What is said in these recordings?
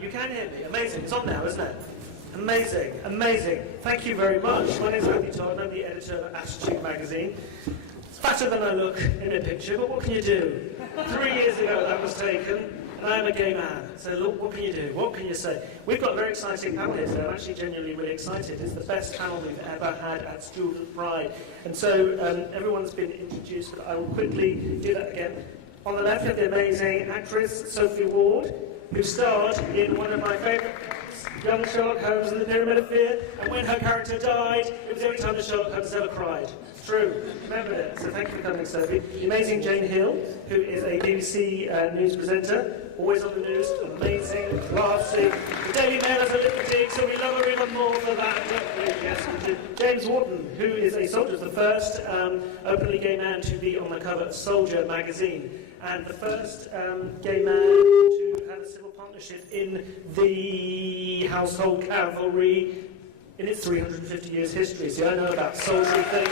you can hear me. Amazing. It's on now, isn't it? Amazing, amazing. Thank you very much. My name's Todd. I'm the editor of Attitude magazine. It's fatter than I look in a picture, but what can you do? 3 years ago that was taken, and I am a gay man. So look, what can you do? What can you say? We've got a very exciting panel here today. I'm actually genuinely really excited. It's the best panel we've ever had at Student Pride. And so everyone's been introduced, but I will quickly do that again. On the left, we have the amazing actress Sophie Ward, who starred in one of my favourite films, Young Sherlock Holmes and the Pyramid of Fear, and when her character died, it was the only time that Sherlock Holmes ever cried. It's true. Remember it. So thank you for coming, Sophie. The amazing Jane Hill, who is a BBC news presenter, always on the news, amazing, classy. The Daily Mail has a lip fatigue, so we love her even more for that. Yes, we do. James Wharton, who is a soldier, the first openly gay man to be on the cover of Soldier magazine, and the first gay man to have a civil partnership in the household cavalry in its 350 years history. See, I know about soldiery things.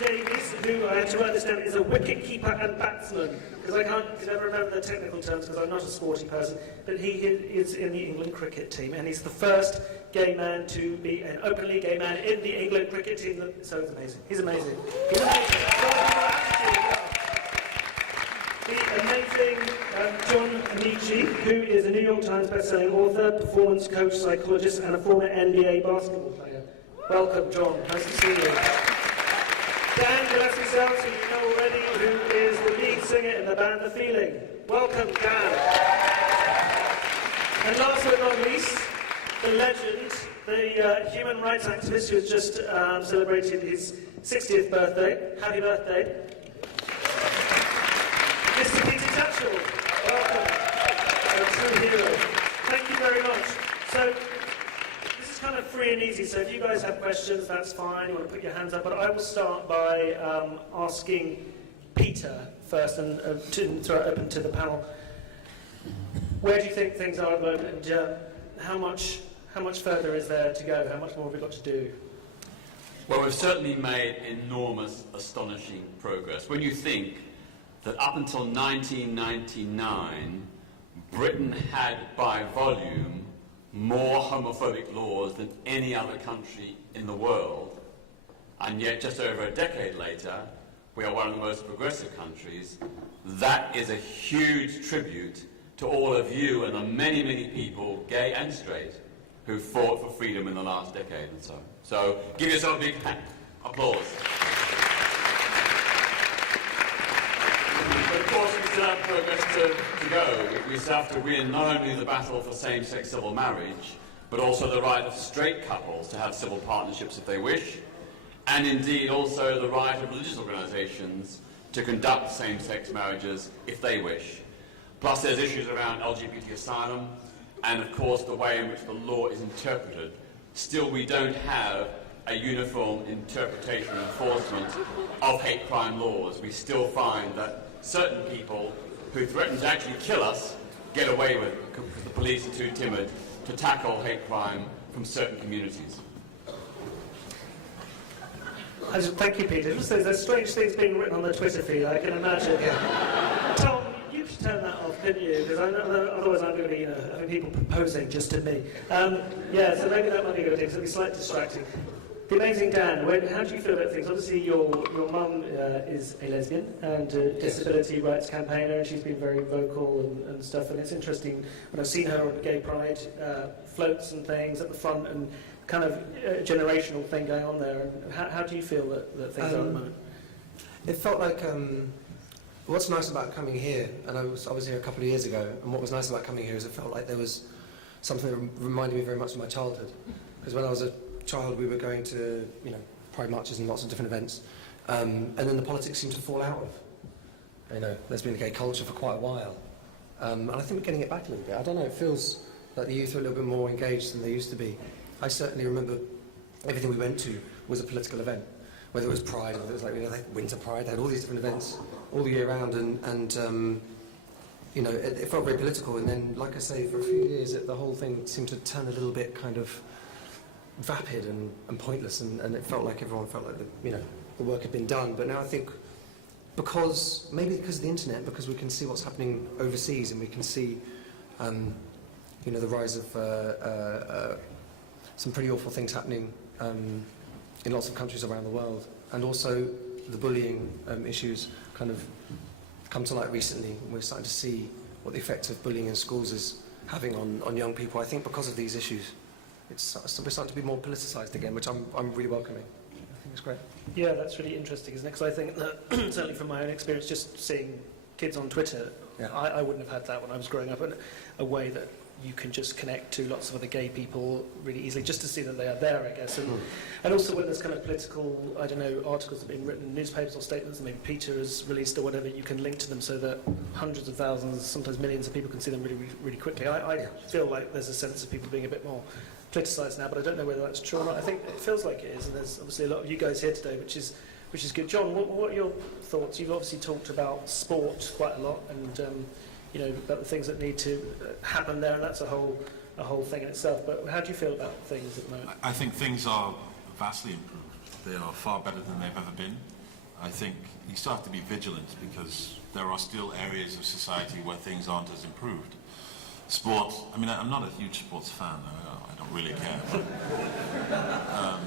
Davies, who I had to understand is a wicket keeper and batsman, because I can't never remember the technical terms because I'm not a sporty person, but he is in the England cricket team, and he's the first gay man to be an openly gay man in the England cricket team, so it's amazing. He's amazing. He's amazing. The amazing John Amaechi, who is a New York Times bestselling author, performance coach, psychologist, and a former NBA basketball player. Welcome, John. Nice to see you. Dan Gillespie, who you know already, who is the lead singer in the band The Feeling. Welcome, Dan. And last but not least, the legend, the human rights activist who has just celebrated his 60th birthday. Happy birthday. Mr. Tatchell. Welcome. A true hero. Thank you very much. So, kind of free and easy, so if you guys have questions, that's fine, you want to put your hands up, but I will start by asking Peter first, and to throw it open to the panel. Where do you think things are at the moment, and how much further is there to go? How much more have we got to do? Well, we've certainly made enormous, astonishing progress. When you think that up until 1999, Britain had, by volume, more homophobic laws than any other country in the world, and yet just over a decade later, we are one of the most progressive countries. That is a huge tribute to all of you and the many, many people, gay and straight, who fought for freedom in the last decade and so on. So give yourself a big applause. But of course, we still have progress to go. We still have to win not only the battle for same-sex civil marriage, but also the right of straight couples to have civil partnerships if they wish, and indeed also the right of religious organisations to conduct same-sex marriages if they wish. Plus there's issues around LGBT asylum, and of course the way in which the law is interpreted. Still, we don't have a uniform interpretation and enforcement of hate crime laws. We still find that certain people who threaten to actually kill us get away with it because the police are too timid to tackle hate crime from certain communities. Thank you, Peter. Just there's strange things being written on the Twitter feed, I can imagine. Tom, you should turn that off, couldn't you? Because otherwise I'm going to be, having people proposing just to me. Yeah, so maybe that might be a good thing, so it'll be slightly distracting. The amazing Dan, how do you feel about things? Obviously, your mum is a lesbian and a disability rights campaigner, and she's been very vocal and stuff. And it's interesting when I've seen her on gay pride floats and things at the front, and kind of a generational thing going on there. And how do you feel that things are at the moment? It felt like what's nice about coming here, and I was here a couple of years ago, and what was nice about coming here is it felt like there was something that reminded me very much of my childhood, because when I was a child, we were going to, pride marches and lots of different events, and then the politics seemed to fall out of, there's been a gay culture for quite a while, and I think we're getting it back a little bit. I don't know, it feels like the youth are a little bit more engaged than they used to be. I certainly remember everything we went to was a political event, whether it was Pride, whether it was like Winter Pride. They had all these different events all the year round, and it felt very political. And then, like I say, for a few years, the whole thing seemed to turn a little bit kind of vapid and pointless, and it felt like everyone felt like the work had been done. But now I think maybe because of the internet, because we can see what's happening overseas, and we can see, the rise of some pretty awful things happening in lots of countries around the world, and also the bullying issues kind of come to light recently. We're starting to see what the effect of bullying in schools is having on young people. I think because of these issues, we're starting to be more politicised again, which I'm really welcoming. I think it's great. Yeah, that's really interesting, isn't it? Because I think that, certainly from my own experience, just seeing kids on Twitter, Yeah. I wouldn't have had that when I was growing up, in a way that you can just connect to lots of other gay people really easily, just to see that they are there, I guess. And also when there's kind of political, I don't know, articles that have been written in newspapers or statements that maybe Peter has released or whatever, you can link to them so that hundreds of thousands, sometimes millions of people can see them really, really quickly. I feel like there's a sense of people being a bit more politicised now, but I don't know whether that's true or not. I think it feels like it is, and there's obviously a lot of you guys here today, which is good. John, what are your thoughts? You've obviously talked about sport quite a lot, and about the things that need to happen there, and that's a whole thing in itself. But how do you feel about things at the moment? I think things are vastly improved. They are far better than they've ever been. I think you still have to be vigilant because there are still areas of society where things aren't as improved. Sport, I'm not a huge sports fan. I don't really care. But,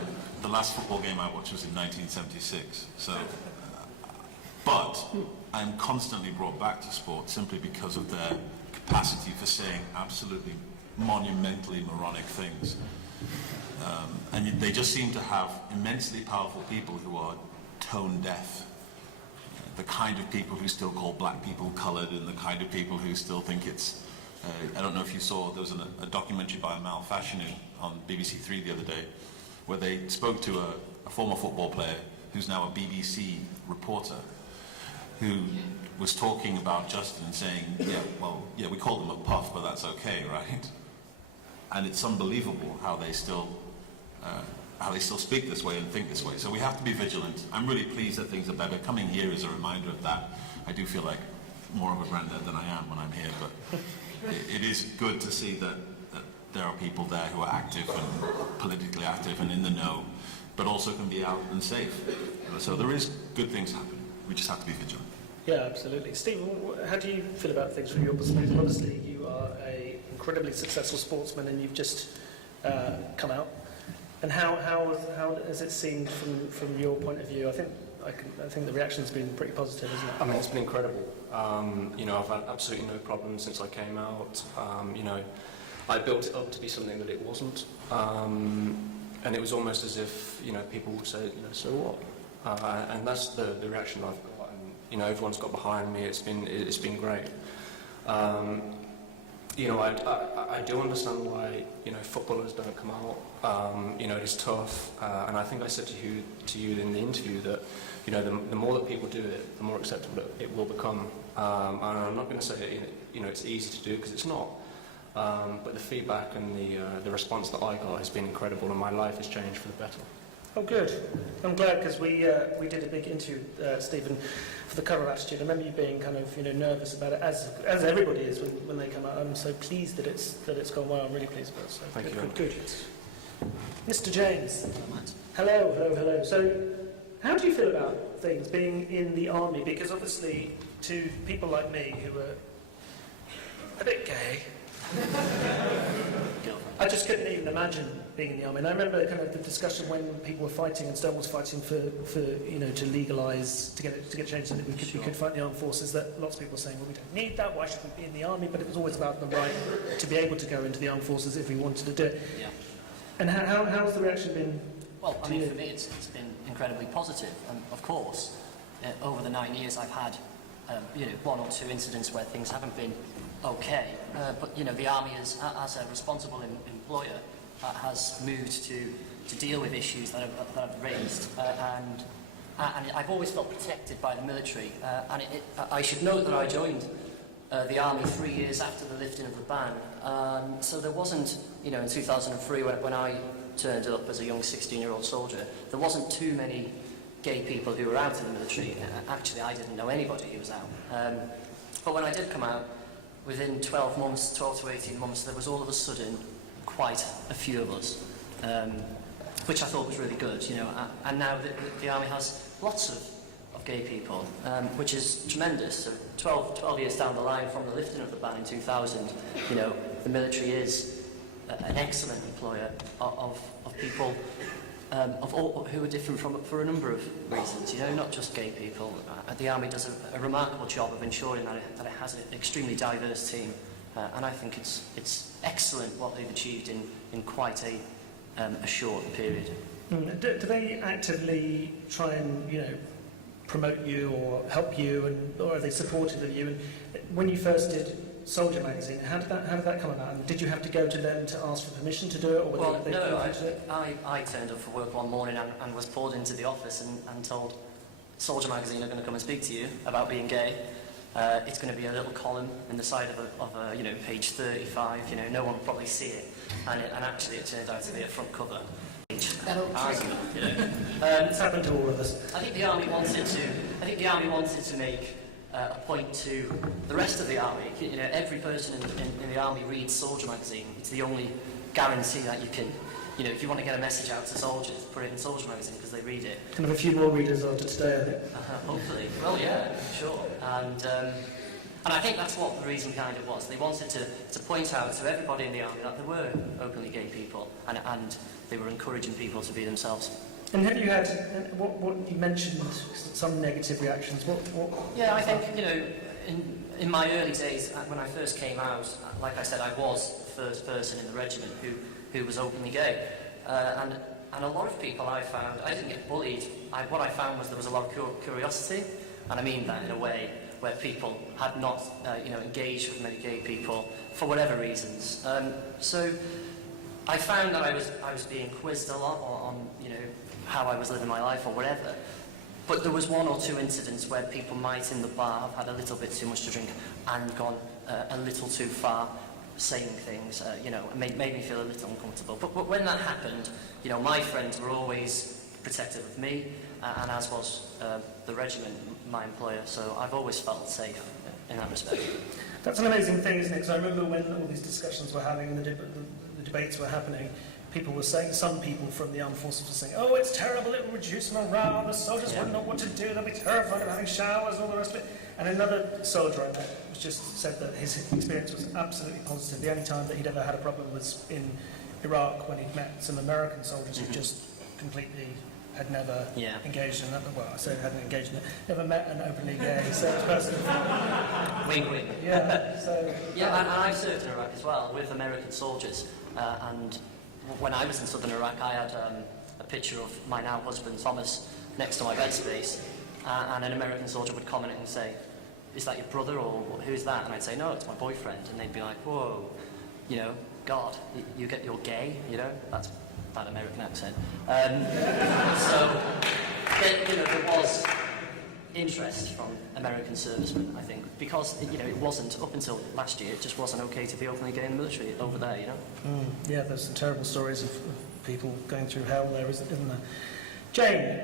the last football game I watched was in 1976. But I'm constantly brought back to sport simply because of their capacity for saying absolutely monumentally moronic things. And they just seem to have immensely powerful people who are tone deaf. The kind of people who still call black people coloured, and the kind of people who still think it's... I don't know if you saw, there was a documentary by Mal Fashanu on BBC Three the other day, where they spoke to a former football player who's now a BBC reporter, who was talking about Justin and saying, we call them a puff, but that's okay, right? And it's unbelievable how they still speak this way and think this way. So we have to be vigilant. I'm really pleased that things are better. Coming here is a reminder of that. I do feel like more of a granddad than I am when I'm here, but it is good to see that there are people there who are active and politically active and in the know, but also can be out and safe. So there is good things happening. We just have to be vigilant. Yeah, absolutely. Stephen, how do you feel about things from your perspective? Obviously, you are an incredibly successful sportsman, and you've just come out. And how has it seemed from your point of view? I think the reaction's been pretty positive, isn't it? It's been incredible. I've had absolutely no problems since I came out. I built it up to be something that it wasn't, and it was almost as if people would say, so what? And that's the reaction I've got. And, everyone's got behind me. It's been great. I do understand why footballers don't come out. It is tough, and I think I said to you in the interview that the more that people do it, the more acceptable it will become. And I'm not going to say it's easy to do, because it's not. But the feedback and the response that I got has been incredible, and my life has changed for the better. Oh, good. I'm glad, because we did a big interview, Stephen, for the cover of Attitude. I remember you being kind of nervous about it, as everybody is when they come out. I'm so pleased that it's gone well. I'm really pleased about it. So Thank you. Good. Mr. James. Hello. So, how do you feel about things being in the army? Because obviously, to people like me who are a bit gay, I just couldn't even imagine being in the army. And I remember kind of the discussion when people were fighting, and Stonewall was fighting for to legalise, to get it changed so that we could fight the armed forces, that lots of people were saying, well, we don't need that, why should we be in the army? But it was always about the right to be able to go into the armed forces if we wanted to do it. Yeah. And how's the reaction been? Well, for me, it's been incredibly positive. And of course, over the 9 years, I've had one or two incidents where things haven't been okay. But the army, as a responsible employer, has moved to deal with issues that I've raised, and I've always felt protected by the military. I should note that I joined the army 3 years after the lifting of the ban. So there wasn't, in 2003 when I turned up as a young 16-year-old soldier, there wasn't too many gay people who were out of the military. Actually, I didn't know anybody who was out. But when I did come out, within 12 to 18 months, there was all of a sudden quite a few of us, which I thought was really good, and now the army has lots of gay people, which is tremendous. So 12 years down the line from the lifting of the ban in 2000, you know, the military is an excellent employer of people of all who are different for a number of reasons, you know, not just gay people. The Army does a remarkable job of ensuring that it has an extremely diverse team, and I think it's excellent what they've achieved in quite a short period. Do they actively try and, you know, promote you or help you, or are they supportive of you? And when you first did Soldier magazine, how did that come about? And did you have to go to them to ask for permission to do it, or were well, they no, I turned up for work one morning and was pulled into the office and told, Soldier magazine are going to come and speak to you about being gay. It's going to be a little column in the side of a you know, page 35. You know, no one will probably see it, and actually it turned out to be a front cover. You know. It's happened to all of us. I think the Army wanted to make a point to the rest of the Army. You know, every person in the Army reads Soldier magazine. It's the only guarantee that you can, you know, if you want to get a message out to soldiers, put it in Soldier magazine because they read it. Kind of a few more readers after today, I think. Hopefully. Well, yeah, sure. And I think that's what the reason kind of was. They wanted to point out to everybody in the Army that there were openly gay people, and they were encouraging people to be themselves. And have you had, what you mentioned, some negative reactions? What? Yeah, I think, you know, in my early days, when I first came out, like I said, I was the first person in the regiment who was openly gay. And a lot of people I found, I didn't get bullied. What I found was there was a lot of curiosity, and I mean that in a way where people had not, you know, engaged with many gay people for whatever reasons. So I found that I was being quizzed a lot on, you know, how I was living my life or whatever. But there was one or two incidents where people might in the bar have had a little bit too much to drink and gone a little too far, saying things, you know, made me feel a little uncomfortable. But when that happened, you know, my friends were always protective of me, and as was the regiment, my employer. So I've always felt safe in that respect. That's an amazing thing, isn't it? Because I remember when all these discussions were having and the debates were happening, people were saying, some people from the armed forces were saying, oh, it's terrible, it will reduce morale, the soldiers wouldn't know what to do, they'll be terrified of having showers and all the rest of it. And another soldier I met just said that his experience was absolutely positive. The only time that he'd ever had a problem was in Iraq when he'd met some American soldiers who just completely had never engaged in that. Well, I say hadn't engaged in it, never met an openly gay person. Wink, wink. Yeah, so... Yeah, and I served in Iraq as well with American soldiers, and when I was in southern Iraq, I had a picture of my now husband, Thomas, next to my bed space, and an American soldier would comment and say, is that your brother, or who's that? And I'd say, no, it's my boyfriend. And they'd be like, whoa, you know, God, you're gay, you know? That's that American accent. So, you know, there was interest from American servicemen, I think, because, you know, it wasn't, up until last year, it just wasn't okay to be openly gay in the military over there, you know? Yeah, there's some terrible stories of people going through hell there, isn't there? Jane,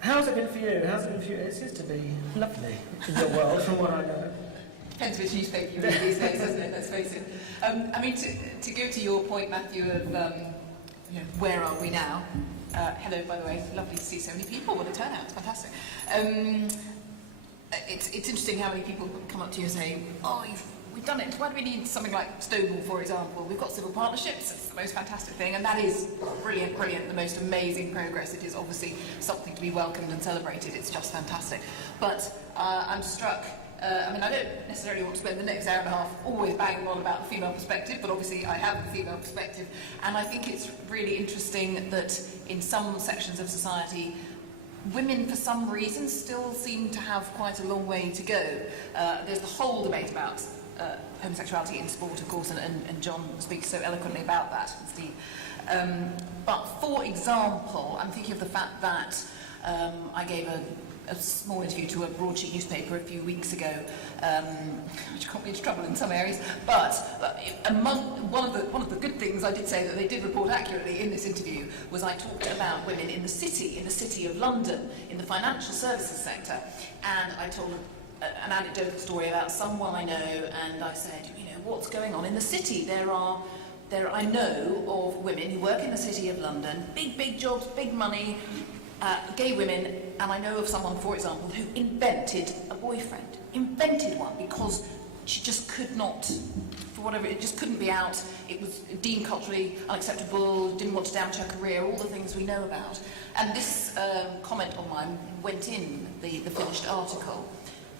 how's it been for you? How's it been for you? It seems to be lovely in your world, from what I know. Depends which newspaper you read these days, doesn't it? Let's face it. I mean, to go to your point, Matthew, of you know, where are we now? Hello, by the way. Lovely to see so many people. What a turnout! It's fantastic. It's interesting how many people come up to you and say, "Oh, we've done it. Why do we need something like Stonewall, for example? We've got civil partnerships. It's the most fantastic thing, and that is brilliant, the most amazing progress. It is obviously something to be welcomed and celebrated. It's just fantastic. But I'm struck. I mean, I don't necessarily want to spend the next hour and a half always banging on about the female perspective, but obviously I have the female perspective, and I think it's really interesting that in some sections of society, women, for some reason, still seem to have quite a long way to go. There's the whole debate about homosexuality in sport, of course, and John speaks so eloquently about that, and Steve. But for example, I'm thinking of the fact that I gave a small interview to a broadsheet newspaper a few weeks ago, which got me into trouble in some areas. But among one of the good things I did say that they did report accurately in this interview was I talked about women in the city of London, in the financial services sector, and I told an anecdotal story about someone I know, and I said, you know, what's going on in the city? I know of women who work in the city of London, big jobs, big money, gay women, and I know of someone, for example, who invented a boyfriend. Invented one because she just could not, for whatever, it just couldn't be out. It was deemed culturally unacceptable, didn't want to damage her career, all the things we know about. And this comment of mine went in the finished article.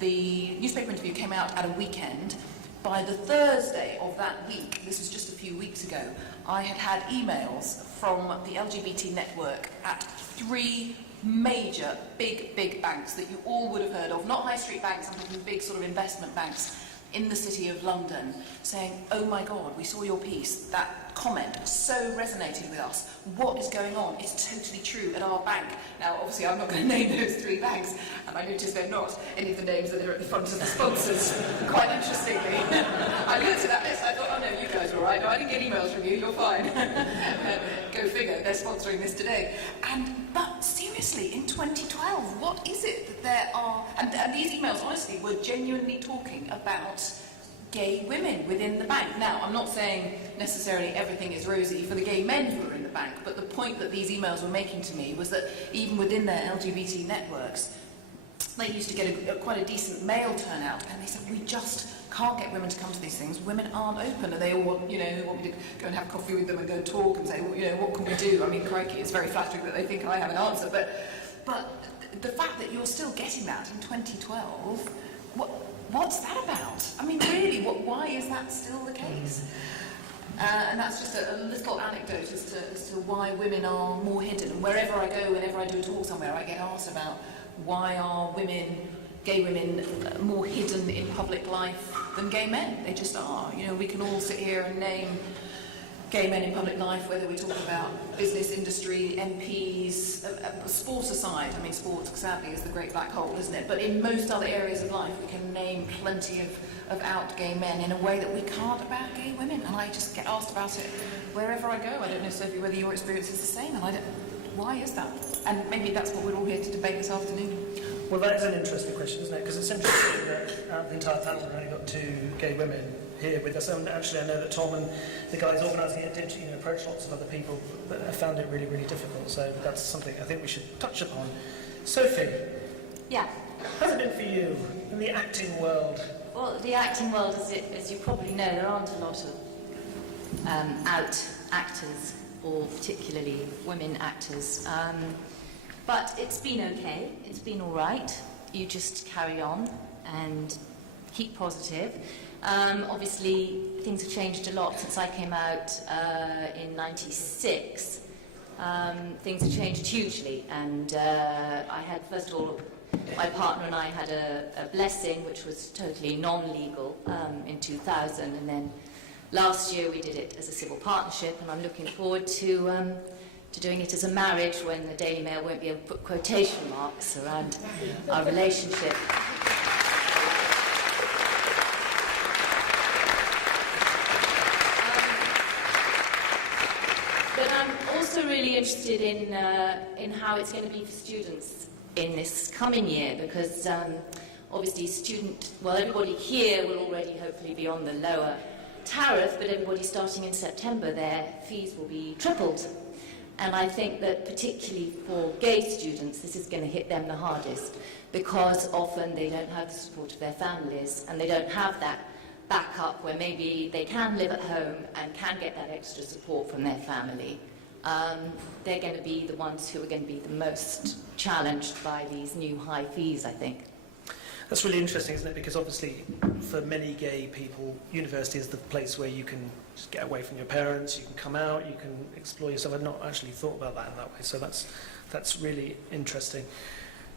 The newspaper interview came out at a weekend. By the Thursday of that week, this was just a few weeks ago, I had emails from the LGBT network at 3 major, big banks that you all would have heard of, not high street banks, I'm talking big sort of investment banks in the city of London, saying, oh my God, we saw your piece, that comment so resonated with us, what is going on? It's totally true at our bank. Now, obviously, I'm not going to name those 3 banks, and I noticed they're not any of the names that are at the front of the sponsors, quite interestingly. I looked at that list, I thought, oh no, you guys are all right, no, I didn't get emails from you, you're fine. Go figure, they're sponsoring this today. But seriously, in 2012, what is it that there are, and these emails, honestly, were genuinely talking about gay women within the bank. Now, I'm not saying necessarily everything is rosy for the gay men who are in the bank, but the point that these emails were making to me was that even within their LGBT networks, they used to get quite a decent male turnout, and they said, we just can't get women to come to these things. Women aren't open, and they all want, want me to go and have coffee with them and go talk and say, well, what can we do? I mean, crikey, it's very flattering that they think I have an answer, but the fact that you're still getting that in 2012, what's that about? I mean, really, why is that still the case? And that's just a little anecdote as to why women are more hidden. And wherever I go, whenever I do a talk somewhere, I get asked about why are gay women, more hidden in public life than gay men. They just are. We can all sit here and name gay men in public life, whether we talk about business, industry, MPs, sport aside. I mean, sport, sadly, is the great black hole, isn't it? But in most other areas of life, we can name plenty of out gay men in a way that we can't about gay women. And I just get asked about it wherever I go. I don't know, Sophie, whether your experience is the same. And why is that? And maybe that's what we're all here to debate this afternoon. Well, that is an interesting question, isn't it? Because it's interesting that the entire panel have only got 2 gay women here with us. And actually, I know that Tom and the guys organising it did, approach lots of other people, but I found it really, really difficult. So that's something I think we should touch upon. Sophie. Yeah. How's it been for you in the acting world? Well, the acting world, as you probably know, there aren't a lot of out actors, or particularly women actors. But it's been okay. It's been all right. You just carry on and keep positive. Obviously, things have changed a lot since I came out in '96. Things have changed hugely, and I had, first of all, my partner and I had a blessing, which was totally non-legal, in 2000, and then last year we did it as a civil partnership, and I'm looking forward to doing it as a marriage when the Daily Mail won't be able to put quotation marks around our relationship. But I'm also really interested in how it's going to be for students in this coming year, because obviously everybody here will already hopefully be on the lower tariff, but everybody starting in September, their fees will be tripled. And I think that particularly for gay students, this is going to hit them the hardest, because often they don't have the support of their families, and they don't have that backup where maybe they can live at home and can get that extra support from their family. They're going to be the ones who are going to be the most challenged by these new high fees, I think. That's really interesting, isn't it? Because obviously, for many gay people, university is the place where you can just get away from your parents, you can come out, you can explore yourself. I've not actually thought about that in that way, so that's really interesting.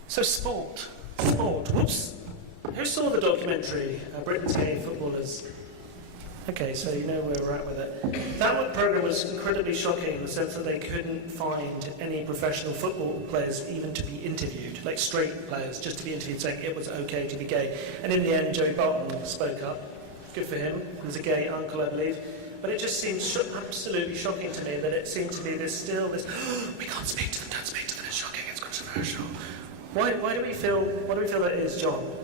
So sport. Whoops. Who saw the documentary, Britain's Gay Footballers? Okay, so you know where we're at with it. That programme was incredibly shocking in the sense that they couldn't find any professional football players even to be interviewed, like straight players, just to be interviewed saying it was okay to be gay. And in the end, Joey Barton spoke up. Good for him. He was a gay uncle, I believe. But it just seems absolutely shocking to me that it seems to be this, we can't speak to them, don't speak to them, it's shocking, it's controversial. Why do we feel that is, John?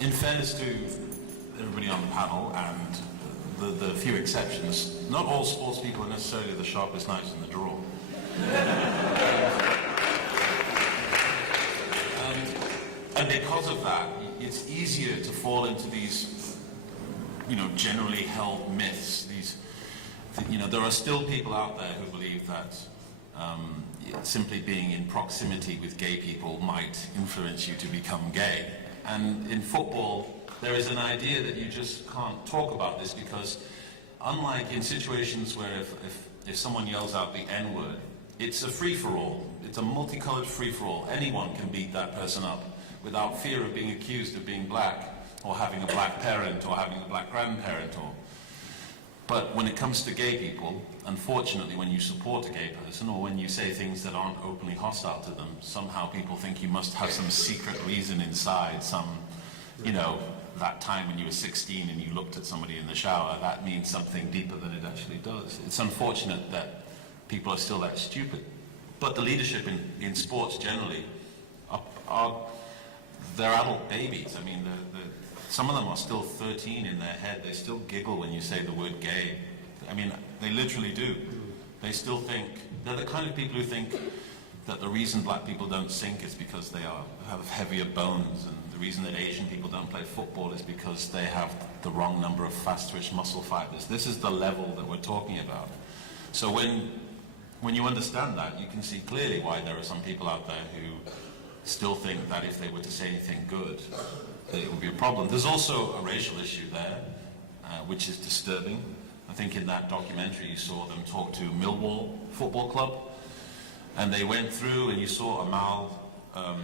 In fairness to everybody on the panel and the few exceptions, not all sports people are necessarily the sharpest knives in the drawer. And because of that, it's easier to fall into these, generally held myths. There are still people out there who believe that simply being in proximity with gay people might influence you to become gay. And in football, there is an idea that you just can't talk about this because, unlike in situations where if someone yells out the N-word, it's a free-for-all. It's a multicolored free-for-all. Anyone can beat that person up without fear of being accused of being black, or having a black parent, or having a black grandparent. But when it comes to gay people, unfortunately, when you support a gay person, or when you say things that aren't openly hostile to them, somehow people think you must have some secret reason inside, that time when you were 16 and you looked at somebody in the shower, that means something deeper than it actually does. It's unfortunate that people are still that stupid. But the leadership in sports generally they're adult babies. I mean, some of them are still 13 in their head. They still giggle when you say the word gay. I mean, they literally do. They still think, they're the kind of people who think that the reason black people don't sink is because they have heavier bones, and the reason that Asian people don't play football is because they have the wrong number of fast-twitch muscle fibers. This is the level that we're talking about. So when you understand that, you can see clearly why there are some people out there who still think that if they were to say anything good, that it would be a problem. There's also a racial issue there, which is disturbing. I think in that documentary you saw them talk to Millwall Football Club, and they went through and you saw Amal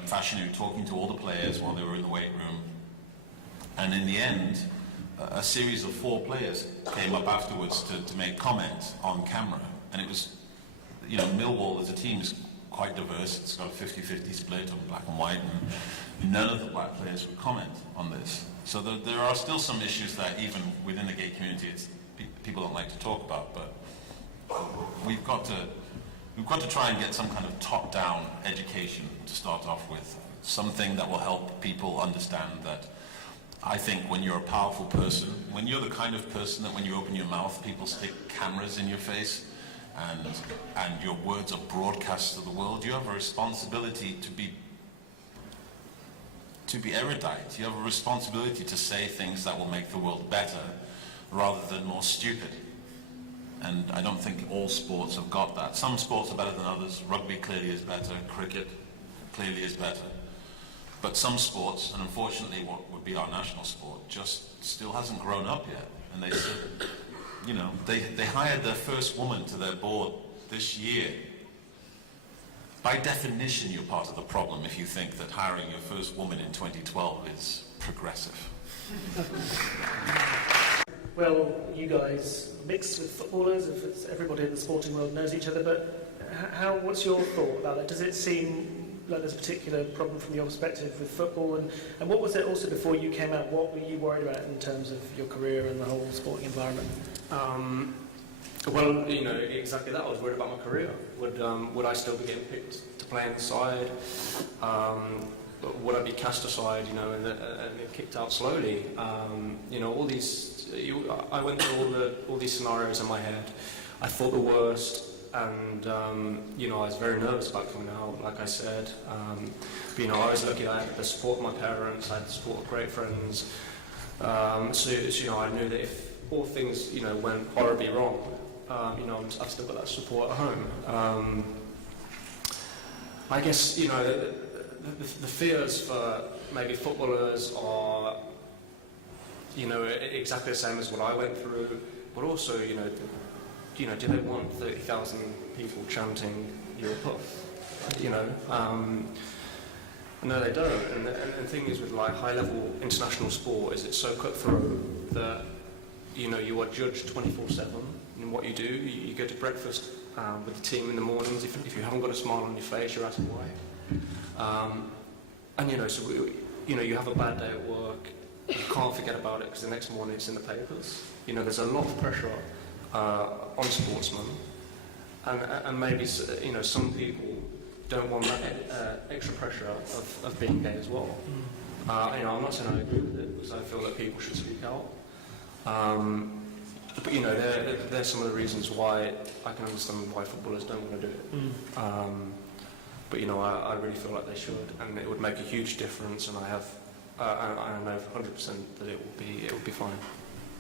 Fashanu talking to all the players while they were in the weight room. And in the end, a series of 4 players came up afterwards to make comments on camera. And it was, Millwall as a team is quite diverse. It's got a 50-50 split on black and white, and none of the black players would comment on this. So there are still some issues that even within the gay community people don't like to talk about, but we've got to try and get some kind of top-down education to start off with, something that will help people understand that. I think when you're a powerful person, when you're the kind of person that when you open your mouth, people stick cameras in your face, and your words are broadcast to the world, you have a responsibility to be erudite. You have a responsibility to say things that will make the world better rather than more stupid. And I don't think all sports have got that. Some sports are better than others. Rugby clearly is better. Cricket clearly is better. But some sports, and unfortunately what would be our national sport, just still hasn't grown up yet. And they still, they hired their first woman to their board this year. By definition, you're part of the problem if you think that hiring your first woman in 2012 is progressive. Well, you guys mixed with footballers, everybody in the sporting world knows each other, but what's your thought about that? Does it seem like there's a particular problem from your perspective with football? And what was it also before you came out? What were you worried about in terms of your career and the whole sporting environment? Well, exactly that. I was worried about my career. Would I still be getting picked to play on the side? Would I be cast aside, and then kicked out slowly? All these. I went through all these scenarios in my head. I thought the worst, and I was very nervous about coming out. Like I said, but, I was lucky. I had the support of my parents. I had the support of great friends. So I knew that if all things, went horribly wrong, I've still got that support at home. I guess, the fears for maybe footballers are, exactly the same as what I went through, but also, do they want 30,000 people chanting "You're Puff"? No, they don't. And the thing is with high-level international sport is it's so cutthroat that you are judged 24/7 in what you do. You go to breakfast with the team in the mornings. If you haven't got a smile on your face, you're asked why. So you have a bad day at work. You can't forget about it because the next morning it's in the papers. There's a lot of pressure on sportsmen, and maybe some people don't want that extra pressure of being gay as well. I'm not saying I agree with it because I feel that people should speak out. But there's some of the reasons why I can understand why footballers don't want to do it. But I really feel like they should, and it would make a huge difference. And I know 100% that it will be fine.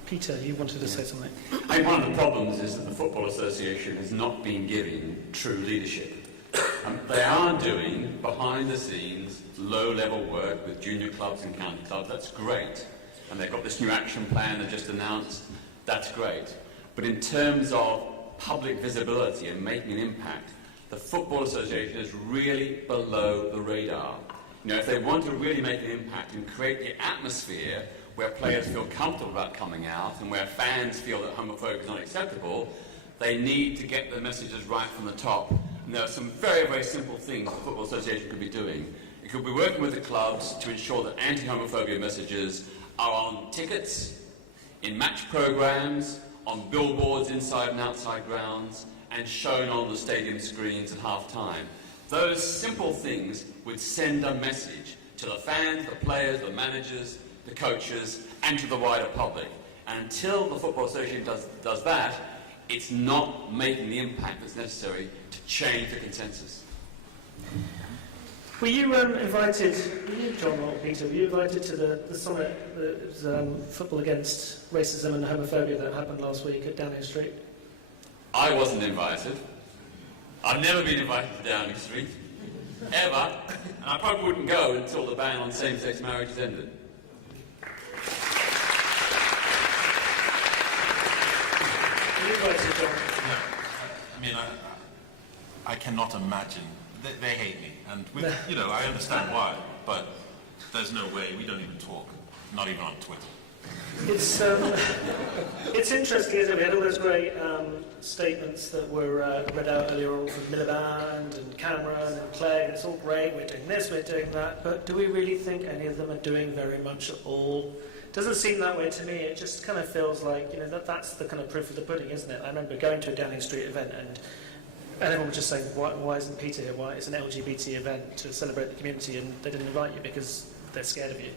Peter, you wanted to say something. I think one of the problems is that the Football Association has not been given true leadership. They are doing, behind the scenes, low-level work with junior clubs and county clubs. That's great. And they've got this new action plan they just announced. That's great. But in terms of public visibility and making an impact, the Football Association is really below the radar. If they want to really make an impact and create the atmosphere where players feel comfortable about coming out and where fans feel that homophobia is not acceptable, they need to get the messages right from the top. And there are some very, very simple things the Football Association could be doing. It could be working with the clubs to ensure that anti-homophobia messages are on tickets, in match programmes, on billboards inside and outside grounds, and shown on the stadium screens at half-time. Those simple things would send a message to the fans, the players, the managers, the coaches, and to the wider public. And until the Football Association does that, it's not making the impact that's necessary to change the consensus. Were you invited, John or Peter, were you invited to the summit, Football Against Racism and Homophobia that happened last week at Downing Street? I wasn't invited. I've never been invited to Downing Street, ever, and I probably wouldn't go until the ban on same-sex marriage is ended. Were you invited, John? No. I mean, I cannot imagine. They hate me, and I understand why, but there's no way. We don't even talk, not even on Twitter. It's interesting, isn't it? We had all those great statements that were read out earlier on from Miliband and Cameron and Clay, and it's all great, we're doing this, we're doing that, but do we really think any of them are doing very much at all? Doesn't seem that way to me. It just kind of feels like, that's the kind of proof of the pudding, isn't it? I remember going to a Downing Street event and everyone was just saying, why isn't Peter here? Why? It's an LGBT event to celebrate the community, and they didn't invite you because they're scared of you.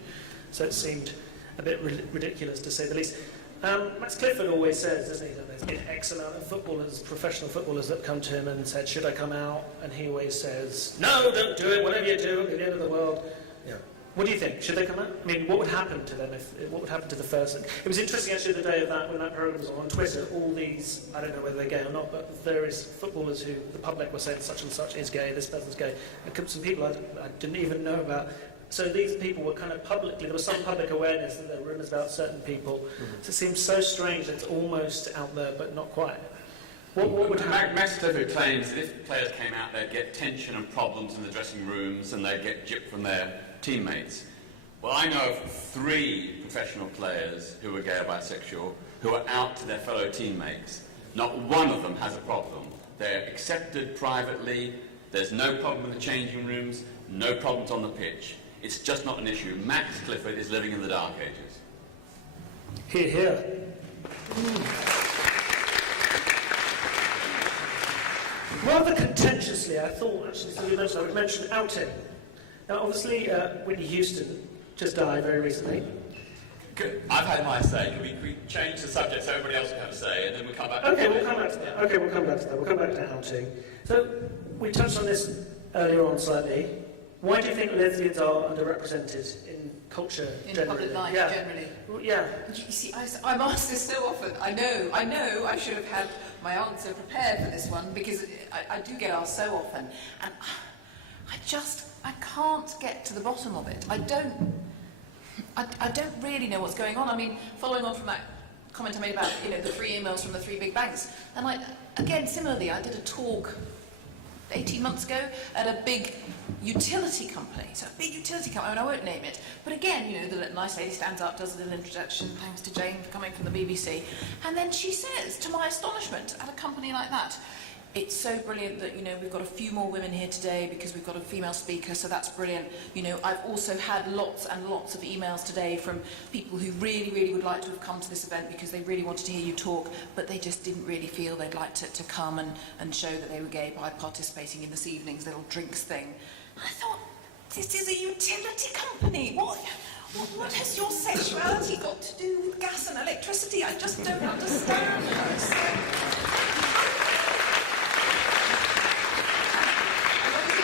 So it seemed a bit ridiculous, to say the least. Max Clifford always says, doesn't he, that there's been X amount of footballers, professional footballers, that come to him and said, should I come out? And he always says, no, don't do it, whatever you do, at the end of the world. Yeah. What do you think? Should they come out? I mean, what would happen to them? What would happen to the first? It was interesting, actually, the day of that, when that programme was on Twitter, all these, I don't know whether they're gay or not, but various footballers who the public were saying such and such is gay, this person's gay, and some people I didn't even know about. So these people were kind of publicly, there was some public awareness that there were rumours about certain people. So it seems so strange that it's almost out there, but not quite. What would happen? Max Clifford claims that if players came out, they'd get tension and problems in the dressing rooms and they'd get gypped from their teammates. Well, I know of 3 professional players who are gay or bisexual who are out to their fellow teammates. Not one of them has a problem. They're accepted privately, there's no problem in the changing rooms, no problems on the pitch. It's just not an issue. Max Clifford is living in the dark ages. Hear, hear. Rather contentiously, I thought, actually, so I would mention outing. Now, obviously, Whitney Houston just died very recently. Good. I've had my say. Can we change the subject so everybody else can have a say, and then we'll come back to Okay, we'll come back to that. We'll come back to outing. So, we touched on this earlier on slightly. Why do you think lesbians are underrepresented in culture generally? In public life generally? Well, yeah. You see, I'm asked this so often. I know I should have had my answer prepared for this one, because I do get asked so often. And I can't get to the bottom of it. I don't really know what's going on. I mean, following on from that comment I made about, the 3 emails from the 3 big banks, and again, similarly, I did a talk 18 months ago at a big utility company. So a big utility company, I won't name it. But again, the nice lady stands up, does a little introduction, thanks to Jane for coming from the BBC. And then she says, to my astonishment, at a company like that, it's so brilliant that, we've got a few more women here today because we've got a female speaker, so that's brilliant. I've also had lots and lots of emails today from people who really, really would like to have come to this event because they really wanted to hear you talk, but they just didn't really feel they'd like to come and show that they were gay by participating in this evening's little drinks thing. I thought, this is a utility company. What has your sexuality got to do with gas and electricity? I just don't understand.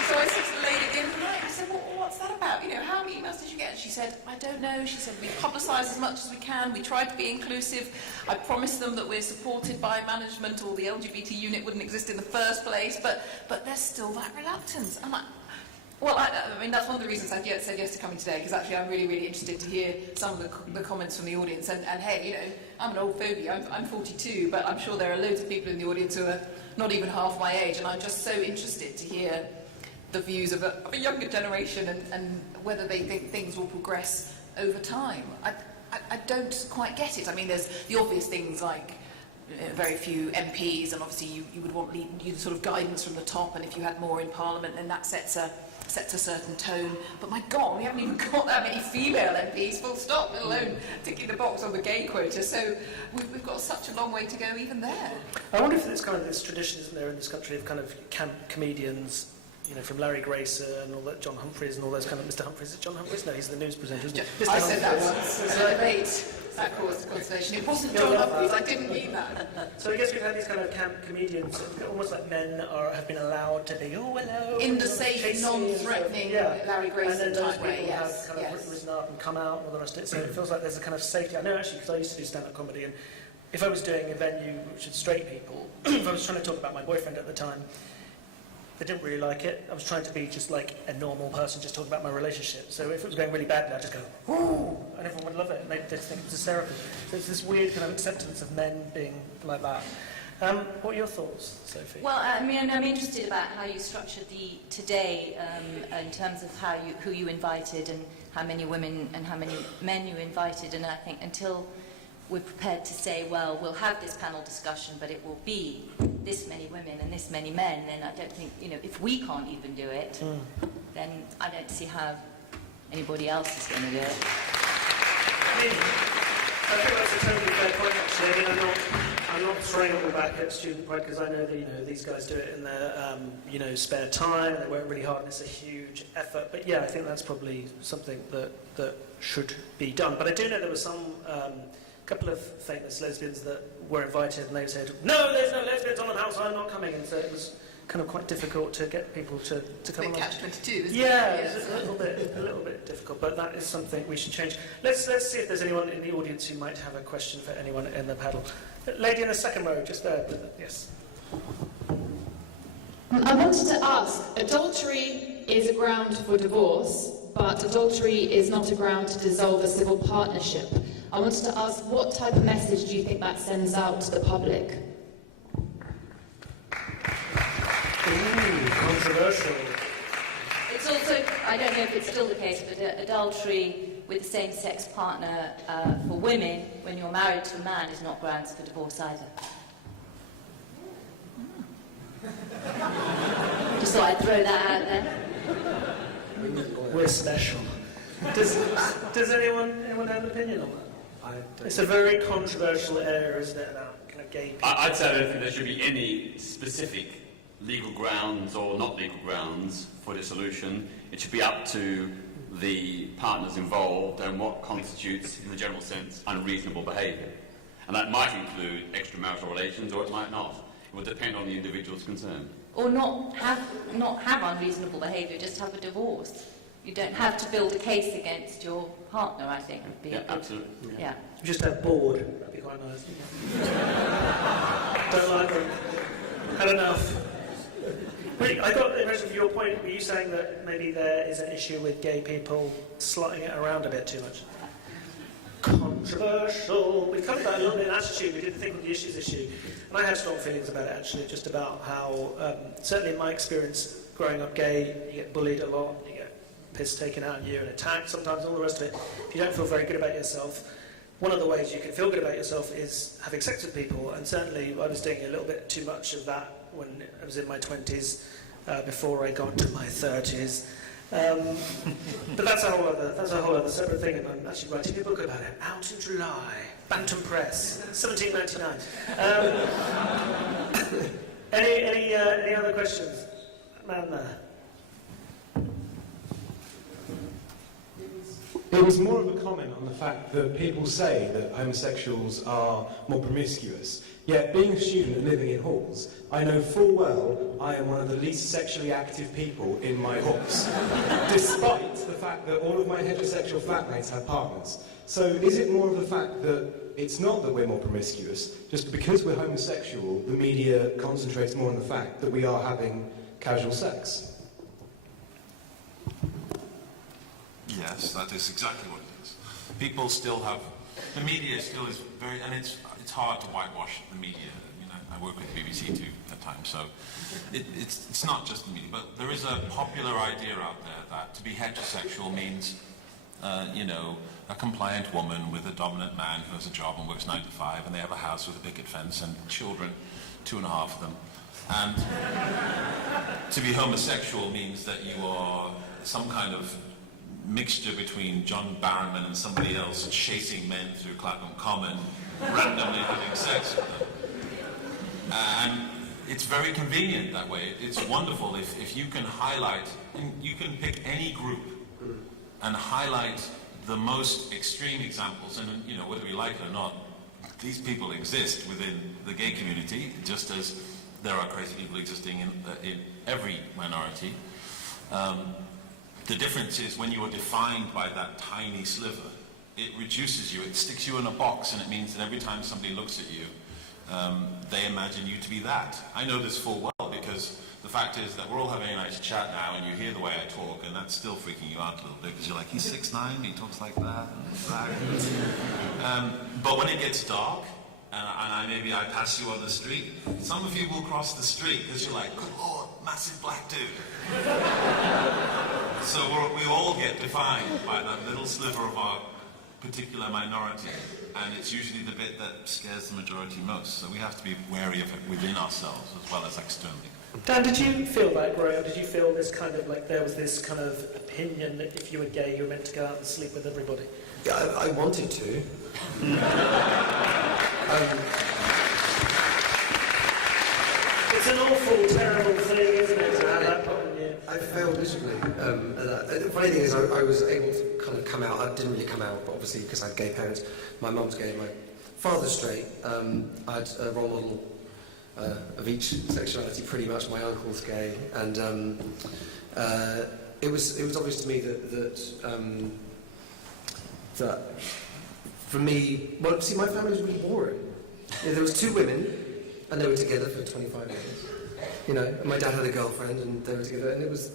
So I said to the lady at the end of the night, I said, what's that about? You know, how many emails did you get? And she said, I don't know. She said, we publicise as much as we can. We try to be inclusive. I promised them that we're supported by management, or the LGBT unit wouldn't exist in the first place, but there's still that reluctance. I'm like, well, I mean, that's one of the reasons I said yes to coming today, because actually I'm really, really interested to hear some of the comments from the audience. And hey, you know, I'm an old fogey. I'm 42, but I'm sure there are loads of people in the audience who are not even half my age, and I'm just so interested to hear the views of a younger generation and whether they think things will progress over time. I don't quite get it. I mean, there's the obvious things like very few MPs, and obviously you would want sort of guidance from the top, and if you had more in Parliament, then that sets a certain tone. But my God, we haven't even got that many female MPs, full stop, let alone ticking the box on the gay quota. So we've got such a long way to go even there. I wonder if there's kind of this tradition, isn't there, in this country of kind of camp comedians, you know, from Larry Grayson and all that, John Humphreys and all those kind of... Mr. Humphreys, is it John Humphreys? No, he's the news presenter, isn't he? I said that once. There's a debate. That caused conversation. It wasn't John Humphreys. I didn't mean that. So I guess we've had these kind of camp comedians, almost like men have been allowed to be, oh, hello... In the safe, non-threatening Larry Grayson type way, yes. And then those people have kind of risen up and come out and all the rest of it. So it feels like there's a kind of safety. I know, actually, because I used to do stand-up comedy, and if I was doing a venue which had straight people, if I was trying to talk about my boyfriend at the time, they didn't really like it. I was trying to be just like a normal person, just talking about my relationship. So if it was going really badly, I'd just go, ooh, and everyone would love it, and they'd think it was hysterical. So it's this weird kind of acceptance of men being like that. What are your thoughts, Sophie? Well, I mean, I'm interested about how you structured the today in terms of who you invited and how many women and how many men you invited. And I think until we're prepared to say, well, we'll have this panel discussion, but it will be this many women and this many men, then I don't think, you know, if we can't even do it, then I don't see how anybody else is going to do it. I mean, I think that's a totally fair point, actually. I mean, I'm not throwing it all back at student pride, because I know that, you know, these guys do it in their, you know, spare time, and they work really hard, and it's a huge effort. But yeah, I think that's probably something that should be done. But I do know there were some couple of famous lesbians that were invited, and they said, no, there's no lesbians on the house, I'm not coming. And so it was kind of quite difficult to get people to come along. Catch-22, isn't it? Yeah, it's a little bit difficult, but that is something we should change. Let's see if there's anyone in the audience who might have a question for anyone in the panel. Lady in the second row, just there. Yes. I wanted to ask, adultery is a ground for divorce, but adultery is not a ground to dissolve a civil partnership. I wanted to ask, what type of message do you think that sends out to the public? Controversial. It's also, I don't know if it's still the case, but adultery with the same-sex partner for women, when you're married to a man, is not grounds for divorce either. Just thought I'd throw that out there. We're special. Does anyone have an opinion on that? It's a very controversial area, isn't it, about kind of gay people? I'd say I don't think there should be any specific legal grounds or not legal grounds for dissolution. It should be up to the partners involved and what constitutes, in the general sense, unreasonable behaviour. And that might include extramarital relations, or it might not. It will depend on the individuals concerned. Or not have unreasonable behaviour, just have a divorce. You don't have to build a case against your partner, I think, would be a good... Absolutely. Yeah. Just have bored. That'd be quite nice. Don't like them. Had enough. Wait, I got the impression of your point. Were you saying that maybe there is an issue with gay people slotting it around a bit too much? Controversial. We covered that a little bit in attitude. We didn't think of the issues issue. And I had strong feelings about it, actually, just about how, certainly in my experience, growing up gay, you get bullied a lot, you get piss taken out on you and attacked sometimes, all the rest of it. If you don't feel very good about yourself, one of the ways you can feel good about yourself is having sex with people, and certainly I was doing a little bit too much of that when I was in my 20s, before I got to my 30s. But that's a whole other separate thing, and I'm actually writing a book about it. Out in July, Bantam Press, 1799. Any other questions? Man there. It was more of a comment on the fact that people say that homosexuals are more promiscuous. Yet, being a student and living in halls, I know full well I am one of the least sexually active people in my halls, despite the fact that all of my heterosexual flatmates have partners. So is it more of the fact that it's not that we're more promiscuous, just because we're homosexual, the media concentrates more on the fact that we are having casual sex? Yes, that is exactly what it is. People still have, the media still is very, and it's hard to whitewash the media. You know, I work with the BBC too at times, so it's not just the media, but there is a popular idea out there that to be heterosexual means, you know, a compliant woman with a dominant man who has a job and works 9 to 5, and they have a house with a picket fence and children, 2.5 of them. And to be homosexual means that you are some kind of mixture between John Barrowman and somebody else chasing men through Clapham Common, randomly having sex with them. And it's very convenient that way. It's wonderful if you can highlight, you can pick any group and highlight the most extreme examples, and you know, whether we like it or not, these people exist within the gay community, just as there are crazy people existing in every minority. The difference is when you are defined by that tiny sliver, it reduces you, it sticks you in a box, and it means that every time somebody looks at you, they imagine you to be that. I know this full well because the fact is that we're all having a nice chat now, and you hear the way I talk, and that's still freaking you out a little bit because you're like, he's 6'9", he talks like that. But when it gets dark, and maybe I pass you on the street, some of you will cross the street because you're like, good Lord, massive black dude. So we all get defined by that little sliver of our particular minority, and it's usually the bit that scares the majority most. So we have to be wary of it within ourselves as well as externally. Dan, did you feel that growing up? Did you feel this kind of like there was this kind of opinion that if you were gay, you were meant to go out and sleep with everybody? Yeah, I wanted to. It's an awful, terrible thing, isn't it, to have that problem? Yeah. I failed miserably. The funny thing is, I was able to kind of come out. I didn't really come out, but obviously because I had gay parents. My mum's gay, my father's straight. I had a role model of each sexuality, pretty much. My uncle's gay, and it was obvious to me that for me, well, see, my family was really boring. You know, there was 2 women, and they were together for 25 years. You know, and my dad had a girlfriend, and they were together, and it was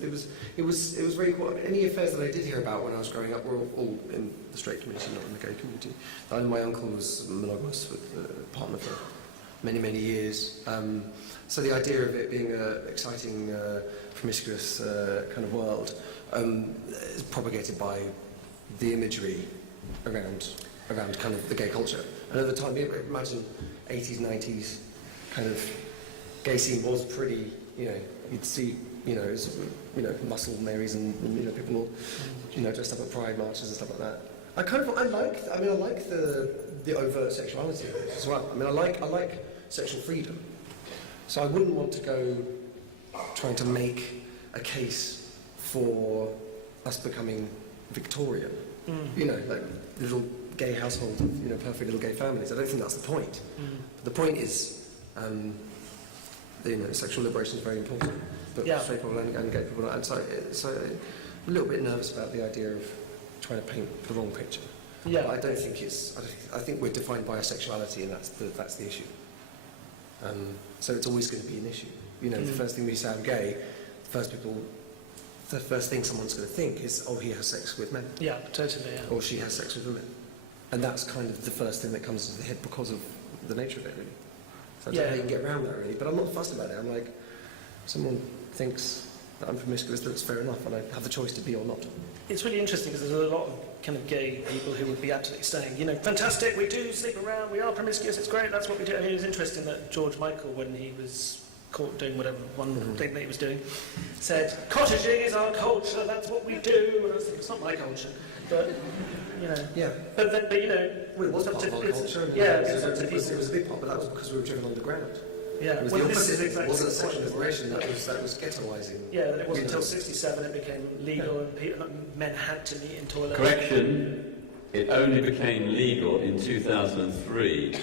very cool. Any affairs that I did hear about when I was growing up were all in the straight community, not in the gay community. And my uncle was monogamous with a partner for many, many years. So the idea of it being an exciting, promiscuous kind of world is propagated by the imagery around kind of the gay culture. And at the time, imagine 80s, 90s kind of gay scene was pretty, you know, you'd see, muscle Marys and people all, dressed up at pride marches and stuff like that. I like the overt sexuality of it as well. I mean, I like sexual freedom. So I wouldn't want to go trying to make a case for us becoming Victorian. You know, like little gay household of, perfect little gay families. I don't think that's the point. The point is, sexual liberation is very important, but straight people and gay people not. And so I'm a little bit nervous about the idea of trying to paint the wrong picture. Yeah. But I don't think I think we're defined by our sexuality, and that's the issue. So it's always going to be an issue. The first thing we say I'm gay, the first thing someone's going to think is, oh, he has sex with men. Yeah, totally, yeah. Or she has sex with women. And that's kind of the first thing that comes to the head because of the nature of it, really. So I don't know how you can get around that, really. But I'm not fussed about it. I'm like, someone thinks that I'm promiscuous, that's fair enough, and I have the choice to be or not. It's really interesting because there's a lot of kind of gay people who would be absolutely saying, fantastic, we do sleep around, we are promiscuous, it's great, that's what we do. I mean, it was interesting that George Michael, when he was caught doing whatever one thing that he was doing, said, cottaging is our culture, that's what we do. And I was thinking, it's not my culture, but, Yeah. But well, it was part of our culture. Yeah, it was a big part, but that was because we were driven underground. Yeah, It was well, the this is opposite. exactly It wasn't the sexual point. liberation, that was ghettoising. Yeah, and it wasn't You know. until 67 it became legal and men had to meet in toilets. Correction, it only became legal in 2003.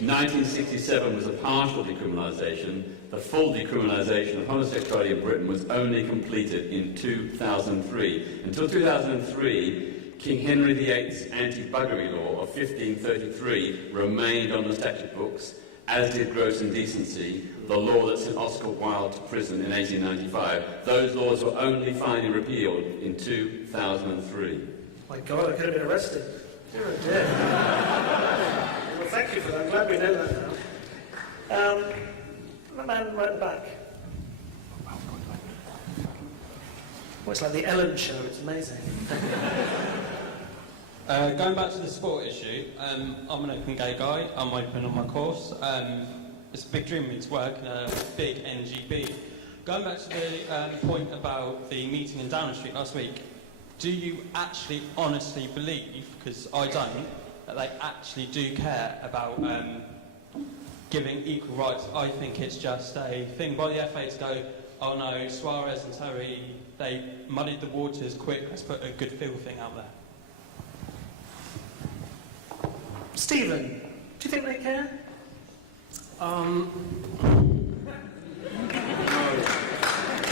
1967 was a partial decriminalisation. The full decriminalisation of homosexuality in Britain was only completed in 2003. Until 2003, King Henry VIII's anti-buggery law of 1533 remained on the statute books, as did gross indecency, the law that sent Oscar Wilde to prison in 1895. Those laws were only finally repealed in 2003. My God, I could have been arrested. Oh dear. Well, thank you for that. I'm glad we know that now. The man right at the back. Well, it's like the Ellen show. It's amazing. Going back to the sport issue, I'm an open gay guy. I'm open on my course. It's a big dream of me to work in a big NGB. Going back to the point about the meeting in Downing Street last week, do you actually honestly believe, because I don't, that they actually do care about giving equal rights? I think it's just a thing by the FA to go, oh no, Suarez and Terry, they muddied the waters, quick, let's put a good feel thing out there. Stephen, do you think they care?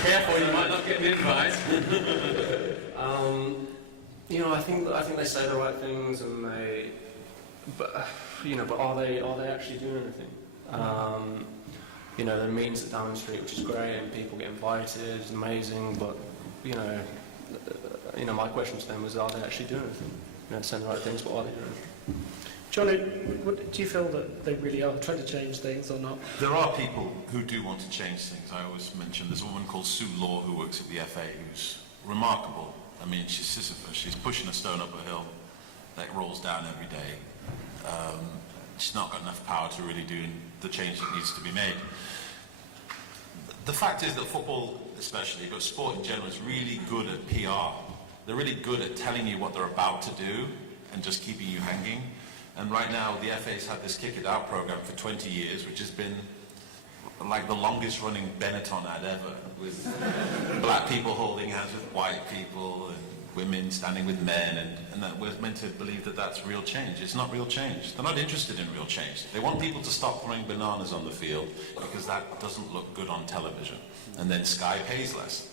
Careful, you might not get the advice. You know, I think they say the right things, and but are they actually doing anything? You know, there are meetings at Downing Street, which is great, and people get invited, it's amazing. But you know, my question to them was, are they actually doing anything? You know, saying the right things, but are they doing anything? Johnny, do you feel that they really are trying to change things or not? There are people who do want to change things. I always mention there's a woman called Sue Law who works at the FA who's remarkable. I mean, she's Sisyphus. She's pushing a stone up a hill that rolls down every day. She's not got enough power to really do the change that needs to be made. The fact is that football especially, but sport in general, is really good at PR. They're really good at telling you what they're about to do and just keeping you hanging. And right now, the FA's had this Kick It Out program for 20 years, which has been like the longest running Benetton ad ever, with black people holding hands with white people and women standing with men, and that we're meant to believe that that's real change. It's not real change. They're not interested in real change. They want people to stop throwing bananas on the field because that doesn't look good on television, and then Sky pays less.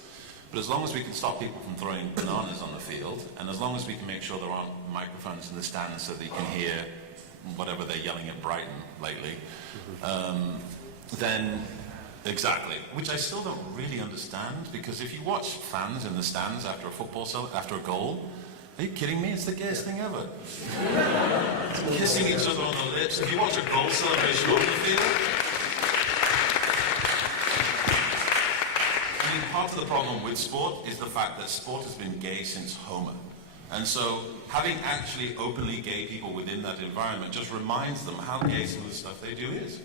But as long as we can stop people from throwing bananas on the field, and as long as we can make sure there aren't microphones in the stands so that you can hear whatever they're yelling at Brighton lately, then exactly, which I still don't really understand, because if you watch fans in the stands after a goal, are you kidding me? It's the gayest thing ever. Kissing each other on the lips. If you watch a goal celebration on the field, part of the problem with sport is the fact that sport has been gay since Homer. And so having actually openly gay people within that environment just reminds them how gay some of the stuff they do is.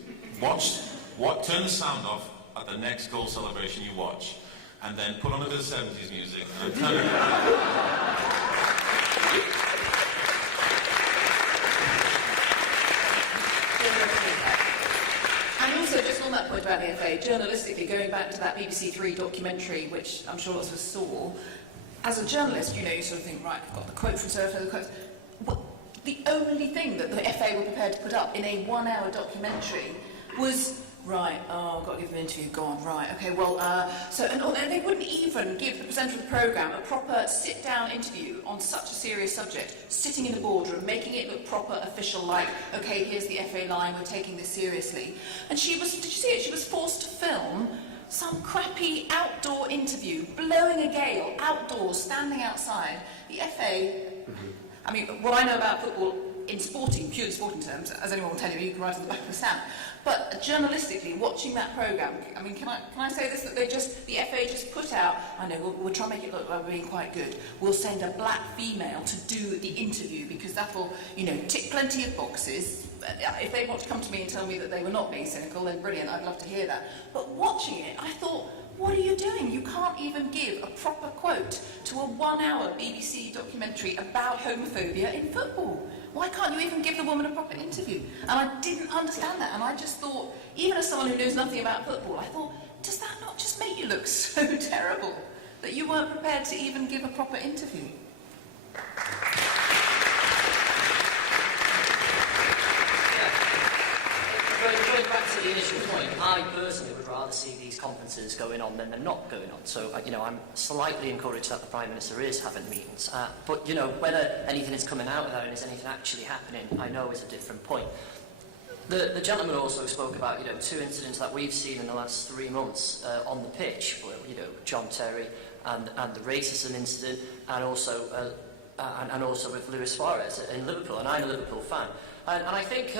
Turn the sound off at the next goal celebration you watch, and then put on a bit of 70s music and turn it And also, just on that point about the FA, journalistically, going back to that BBC Three documentary, which I'm sure lots of us saw, as a journalist, you sort of think, right, I've got the quote from Sophie, the quote. But the only thing that the FA were prepared to put up in a 1-hour documentary was, right, oh, I've got to give them an interview, go on, right, okay, well, and they wouldn't even give the presenter of the programme a proper sit-down interview on such a serious subject, sitting in the boardroom, making it look proper, official, like, okay, here's the FA line, we're taking this seriously. And she was, did you see it? She was forced to film some crappy outdoor interview, blowing a gale, outdoors, standing outside. The FA, I mean, what I know about football in purely sporting terms, as anyone will tell you, you can write on the back of the stamp. But journalistically, watching that programme, I mean, can I say this, that the FA just put out, I know, we'll try and make it look like we're being quite good. We'll send a black female to do the interview because that'll, tick plenty of boxes. if they want to come to me and tell me that they were not being cynical, then brilliant, I'd love to hear that. But watching it, I thought, what are you doing? You can't even give a proper quote to a 1-hour BBC documentary about homophobia in football. Why can't you even give the woman a proper interview? And I didn't understand that, and I just thought, even as someone who knows nothing about football, I thought, does that not just make you look so terrible that you weren't prepared to even give a proper interview? Going back to the initial point, I personally would rather see these conferences going on than they're not going on. So, I'm slightly encouraged that the Prime Minister is having meetings. But, whether anything is coming out of that and is anything actually happening, I know is a different point. The gentleman also spoke about, 2 incidents that we've seen in the last 3 months on the pitch, where, John Terry and the racism incident, and also with Luis Suarez in Liverpool, and I'm a Liverpool fan. And I think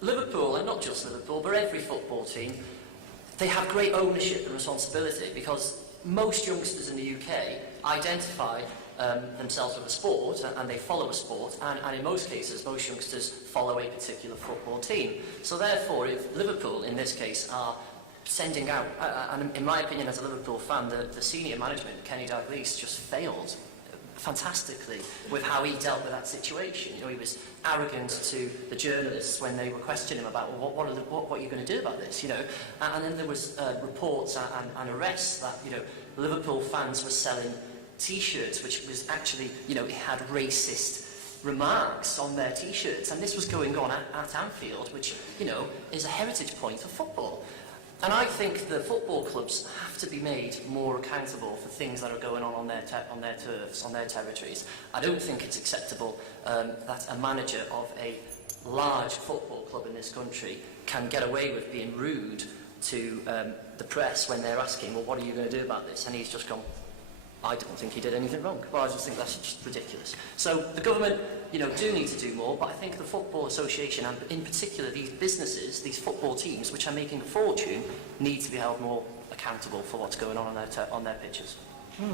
Liverpool, and not just Liverpool, but every football team, they have great ownership and responsibility, because most youngsters in the UK identify themselves with a sport, and they follow a sport, and in most cases, most youngsters follow a particular football team. So therefore, if Liverpool, in this case, are sending out, and in my opinion as a Liverpool fan, the senior management, Kenny Dalglish, just failed fantastically with how he dealt with that situation. He was arrogant to the journalists when they were questioning him about, well, what are you going to do about this, And then there was reports and arrests that, Liverpool fans were selling T-shirts, which was actually, it had racist remarks on their T-shirts, and this was going on at Anfield, which, is a heritage point for football. And I think the football clubs have to be made more accountable for things that are going on their turfs, on their territories. I don't think it's acceptable that a manager of a large football club in this country can get away with being rude to the press when they're asking, well, what are you going to do about this? And he's just gone, I don't think he did anything wrong. Well, I just think that's just ridiculous. So the government, do need to do more, but I think the Football Association, and in particular these businesses, these football teams, which are making a fortune, need to be held more accountable for what's going on their pitches. You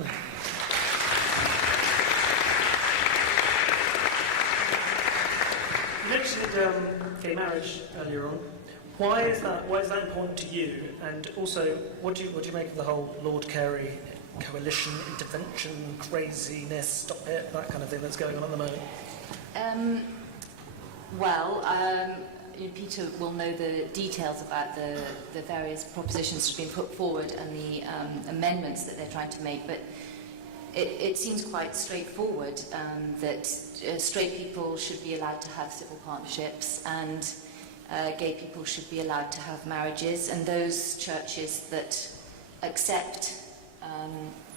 mentioned gay marriage earlier on. Why is that important to you? And also, what do you make of the whole Lord Carey coalition, intervention, craziness, stop it, that kind of thing that's going on at the moment? Peter will know the details about the various propositions that have been put forward and the amendments that they're trying to make, but it seems quite straightforward that straight people should be allowed to have civil partnerships, and gay people should be allowed to have marriages, and those churches that accept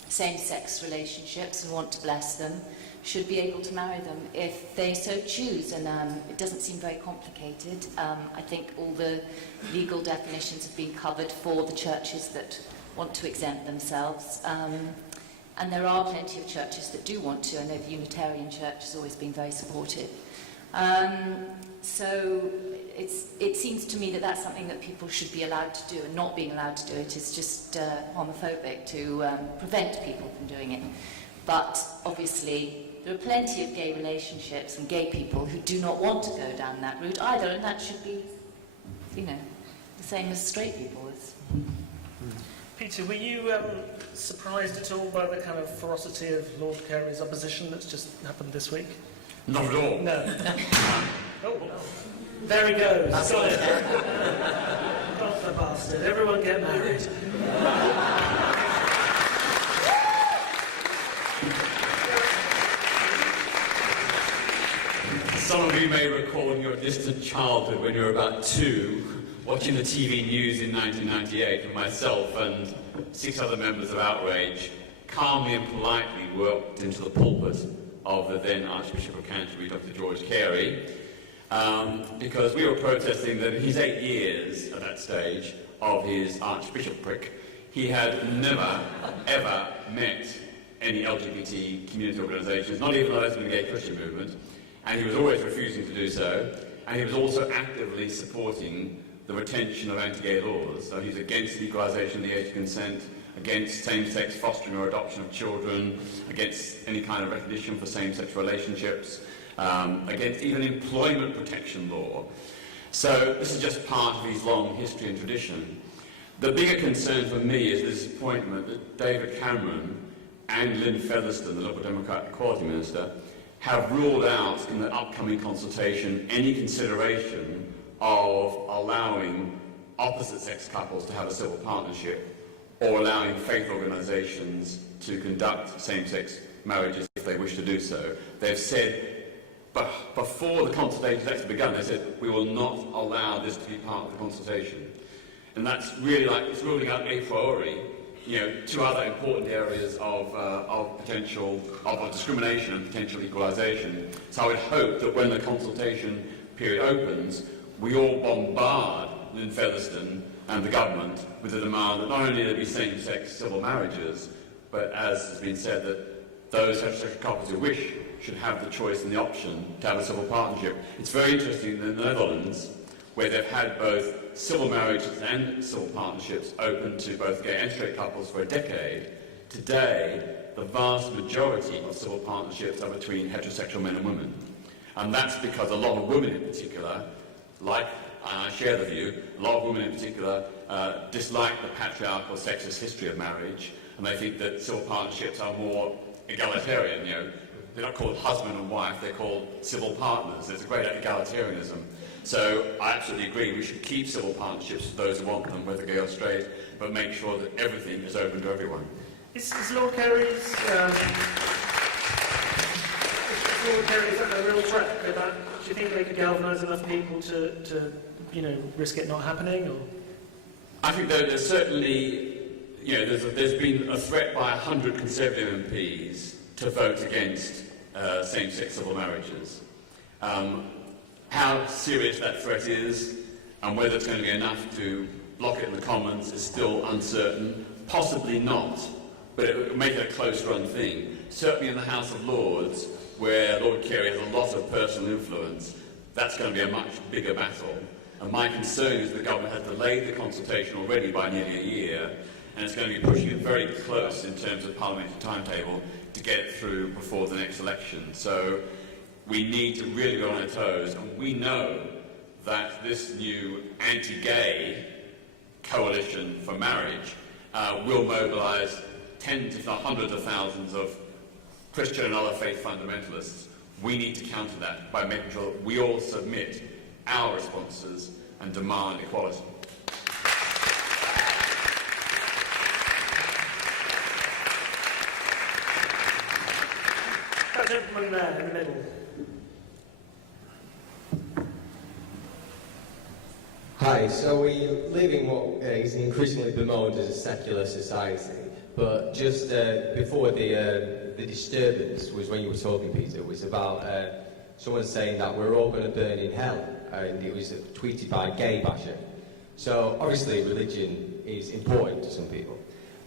same-sex relationships and want to bless them should be able to marry them if they so choose, and it doesn't seem very complicated. I think all the legal definitions have been covered for the churches that want to exempt themselves, and there are plenty of churches that do want to. I know the Unitarian Church has always been very supportive. So it seems to me that that's something that people should be allowed to do, and not being allowed to do it is just homophobic to prevent people from doing it. But obviously there are plenty of gay relationships and gay people who do not want to go down that route either, and that should be, the same as straight people. Peter, were you surprised at all by the kind of ferocity of Lord Carey's opposition that's just happened this week? Not at all. No. Oh, there he goes. Got it. Got the bastard. Everyone get married. Some of you may recall in your distant childhood when you were about 2, watching the TV news in 1998, and myself and 6 other members of Outrage calmly and politely walked into the pulpit of the then Archbishop of Canterbury, Dr. George Carey, because we were protesting that in his 8 years at that stage of his archbishopric, he had never, ever met any LGBT community organisations, not even the lesbian and gay Christian movement, and he was always refusing to do so, and he was also actively supporting the retention of anti-gay laws. So he's against legalisation of the age of consent, against same-sex fostering or adoption of children, against any kind of recognition for same-sex relationships. against even employment protection law. So this is just part of his long history and tradition. The bigger concern for me is the disappointment that David Cameron and Lynn Featherstone, the Liberal Democrat Equality Minister, have ruled out in the upcoming consultation any consideration of allowing opposite-sex couples to have a civil partnership or allowing faith organisations to conduct same-sex marriages if they wish to do so. They've said, but before the consultation has actually begun, they said, we will not allow this to be part of the consultation. And that's really like, it's ruling out a priori, two other important areas of potential of discrimination and potential equalisation. So I would hope that when the consultation period opens, we all bombard Lynn Featherstone and the government with the demand that not only there be same-sex civil marriages, but as has been said, that those heterosexual couples who wish should have the choice and the option to have a civil partnership. It's very interesting in the Netherlands, where they've had both civil marriages and civil partnerships open to both gay and straight couples for a decade. Today, the vast majority of civil partnerships are between heterosexual men and women. And that's because a lot of women in particular, and I share the view, a lot of women in particular dislike the patriarchal sexist history of marriage, and they think that civil partnerships are more egalitarian. They're not called husband and wife, they're called civil partners. There's a great egalitarianism. So I absolutely agree, we should keep civil partnerships for those who want them, whether gay or straight, but make sure that everything is open to everyone. Is Lord Kerry's a real threat? Do you think they could galvanise enough people to risk it not happening? Or? I think that there's certainly, there's been a threat by 100 Conservative MPs to vote against same-sex civil marriages. How serious that threat is and whether it's going to be enough to block it in the Commons is still uncertain. Possibly not, but it would make it a close-run thing. Certainly in the House of Lords, where Lord Kerry has a lot of personal influence, that's going to be a much bigger battle. And my concern is the government has delayed the consultation already by nearly a year, and it's going to be pushing it very close in terms of parliamentary timetable to get it through before the next election. So we need to really be on our toes, and we know that this new anti-gay coalition for marriage will mobilise tens, if not hundreds of thousands of Christian and other faith fundamentalists. We need to counter that by making sure that we all submit our responses and demand equality. That gentleman there in the middle. Hi, so we live in what is increasingly bemoaned as a secular society, but just before the disturbance was when you were talking, Peter, it was about someone saying that we're all going to burn in hell, and it was tweeted by a gay basher. So obviously religion is important to some people,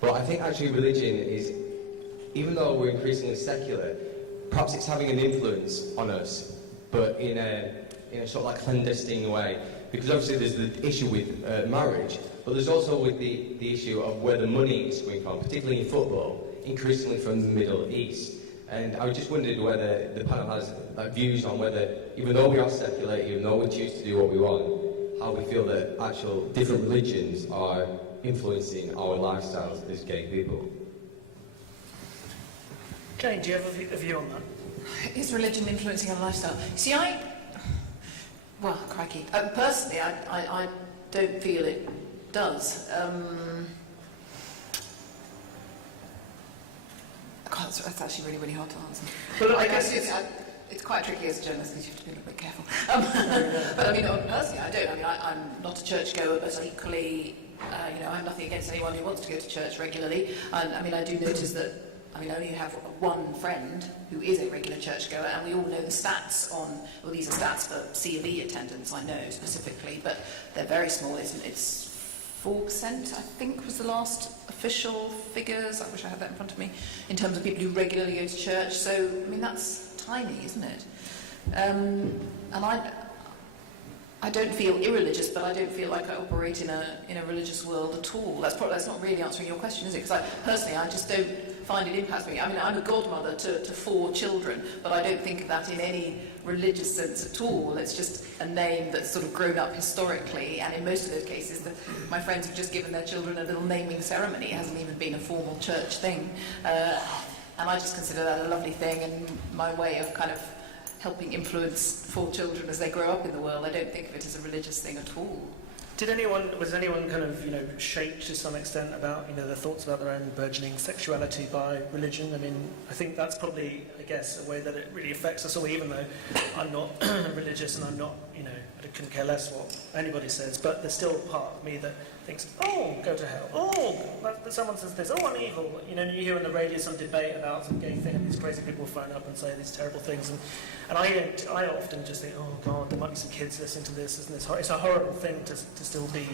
but I think actually religion is, even though we're increasingly secular, perhaps it's having an influence on us, but in a sort of like clandestine way. Because obviously there's the issue with marriage, but there's also with the issue of where the money is coming from, particularly in football, increasingly from the Middle East. And I just wondered whether the panel has views on whether, even though we are secular, even though we choose to do what we want, how we feel that actual different religions are influencing our lifestyles as gay people. Jane, do you have a view on that? Is religion influencing our lifestyle? See, well, crikey. Personally, I don't feel it does. God, that's actually really, really hard to answer. Well, I guess it's quite tricky as a journalist because you have to be a little bit careful. But I mean, personally, I don't. I mean, I'm not a churchgoer, but equally, I have nothing against anyone who wants to go to church regularly. And I mean, I do notice that. I mean, I only have one friend who is a regular churchgoer, and we all know the stats on, well, these are stats for C of E attendance, I know specifically, but they're very small. It's 4%, I think, was the last official figures. I wish I had that in front of me, in terms of people who regularly go to church. So, I mean, that's tiny, isn't it? And I don't feel irreligious, but I don't feel like I operate in a religious world at all. That's not really answering your question, is it? Because personally, I just don't find it impacts me. I mean, I'm a godmother to 4 children, but I don't think of that in any religious sense at all. It's just a name that's sort of grown up historically, and in most of those cases, my friends have just given their children a little naming ceremony. It hasn't even been a formal church thing. And I just consider that a lovely thing, and my way of kind of helping influence 4 children as they grow up in the world. I don't think of it as a religious thing at all. Was anyone kind of, shaped to some extent about, their thoughts about their own burgeoning sexuality by religion? I mean, I think that's probably, I guess, a way that it really affects us all, even though I'm not religious and I'm not, I couldn't care less what anybody says, but there's still part of me that thinks, oh, go to hell. Oh, someone says this. Oh, I'm evil. You hear on the radio some debate about some gay thing, and these crazy people phone up and say these terrible things, and I often just think, oh God, there might be some kids listening to this, isn't this? It's a horrible thing to still be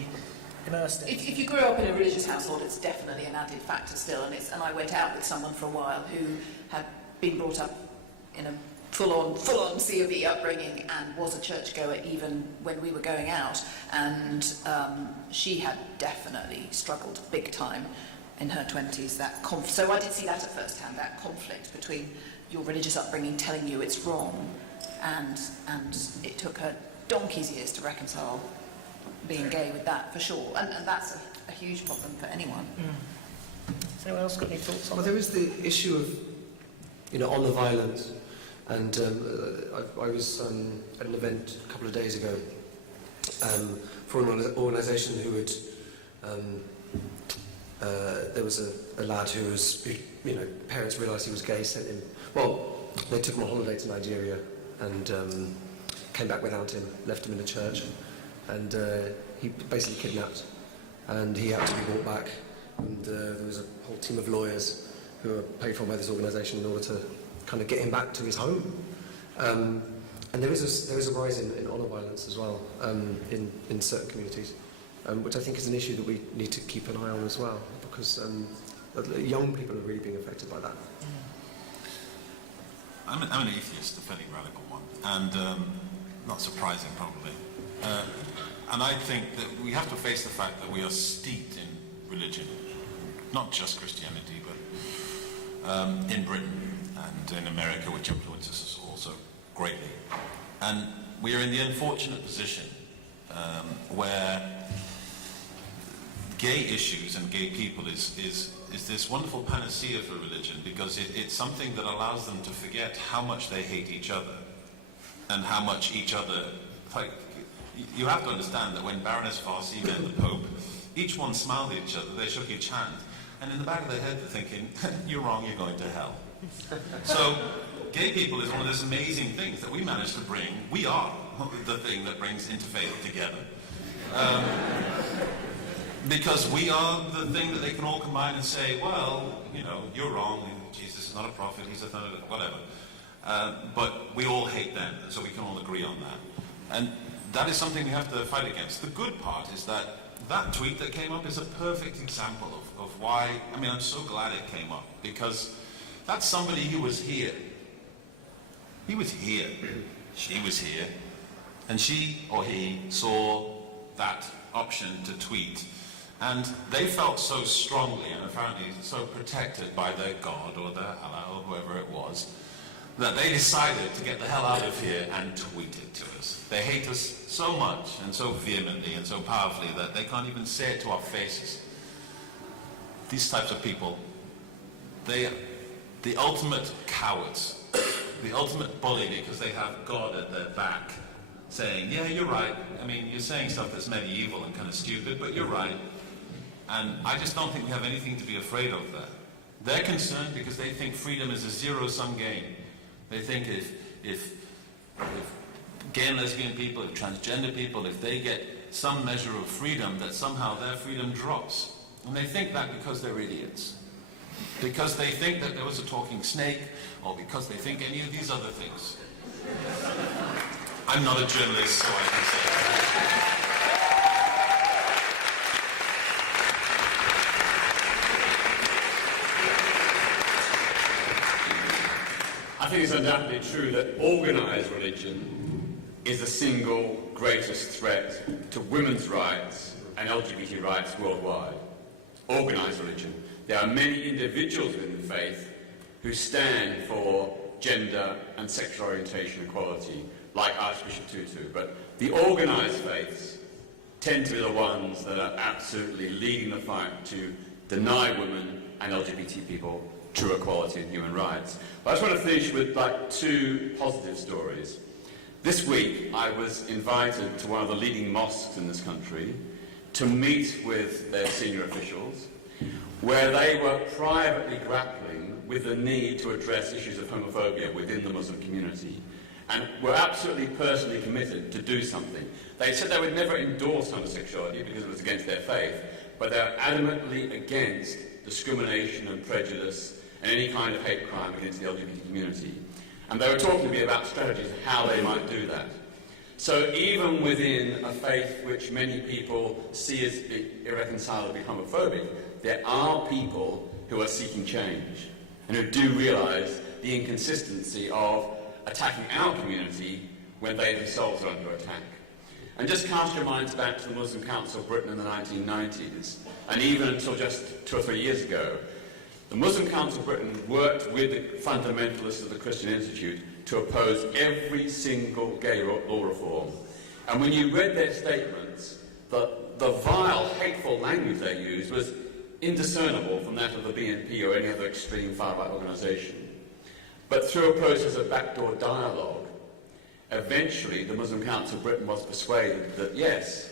immersed in. If you grew up in a religious household, it's definitely an added factor still, and I went out with someone for a while who had been brought up in a full-on C of E upbringing and was a churchgoer even when we were going out, and she had definitely struggled big time in her 20s. So I did see that at first hand, that conflict between your religious upbringing telling you it's wrong, and it took her donkey's years to reconcile being gay with that, for sure, and that's a huge problem for anyone. Has anyone else got any thoughts on that? Well, there is the issue of, on the violence. And I was at an event a couple of days ago for an organisation who had, there was a lad who was, parents realised he was gay, sent him, they took him on holiday to Nigeria and came back without him, left him in a church, and he basically kidnapped, and he had to be brought back, and there was a whole team of lawyers who were paid for by this organisation in order to kind of get him back to his home. And there is a rise in honour violence as well in certain communities, which I think is an issue that we need to keep an eye on as well, because young people are really being affected by that. I'm an atheist, a fairly radical one, and not surprising probably. And I think that we have to face the fact that we are steeped in religion, not just Christianity, but in Britain and in America, which influences us also greatly. And we are in the unfortunate position where gay issues and gay people is this wonderful panacea for religion, because it's something that allows them to forget how much they hate each other and how much each other, you have to understand that when Baroness Farsi met the Pope, each one smiled at each other, they shook each hand, and in the back of their head they're thinking, you're wrong, you're going to hell. So gay people is one of those amazing things that we managed to bring. We are the thing that brings interfaith together. Because we are the thing that they can all combine and say, well, you're wrong, Jesus is not a prophet, he's a thunder, whatever. But we all hate them, so we can all agree on that. And that is something we have to fight against. The good part is that tweet that came up is a perfect example of why, I'm so glad it came up, because that's somebody who was here. He was here. She was here. And she or he saw that option to tweet. And they felt so strongly and apparently so protected by their God or their Allah or whoever it was, that they decided to get the hell out of here and tweet it to us. They hate us so much and so vehemently and so powerfully that they can't even say it to our faces. These types of people, they are the ultimate cowards, the ultimate bully, because they have God at their back saying, yeah, you're right. You're saying stuff that's medieval and kind of stupid, but you're right. And I just don't think we have anything to be afraid of there. They're concerned because they think freedom is a zero-sum game. They think if gay and lesbian people, if transgender people, if they get some measure of freedom, that somehow their freedom drops. And they think that because they're idiots. Because they think that there was a talking snake, or because they think any of these other things. I'm not a journalist, so I can say that. I think it's undoubtedly true that organised religion is the single greatest threat to women's rights and LGBT rights worldwide. Organised religion. There are many individuals within the faith who stand for gender and sexual orientation equality, like Archbishop Tutu, but the organised faiths tend to be the ones that are absolutely leading the fight to deny women and LGBT people true equality and human rights. But I just want to finish with two positive stories. This week I was invited to one of the leading mosques in this country to meet with their senior officials, where they were privately grappling with the need to address issues of homophobia within the Muslim community, and were absolutely personally committed to do something. They said they would never endorse homosexuality because it was against their faith, but they're adamantly against discrimination and prejudice and any kind of hate crime against the LGBT community. And they were talking to me about strategies of how they might do that. So even within a faith which many people see as irreconcilably homophobic, there are people who are seeking change and who do realise the inconsistency of attacking our community when they themselves are under attack. And just cast your minds back to the Muslim Council of Britain in the 1990s, and even until just 2 or 3 years ago, the Muslim Council of Britain worked with the fundamentalists of the Christian Institute to oppose every single gay law reform. And when you read their statements, the vile, hateful language they used was indiscernible from that of the BNP or any other extreme far-right organisation. But through a process of backdoor dialogue, eventually the Muslim Council of Britain was persuaded that yes,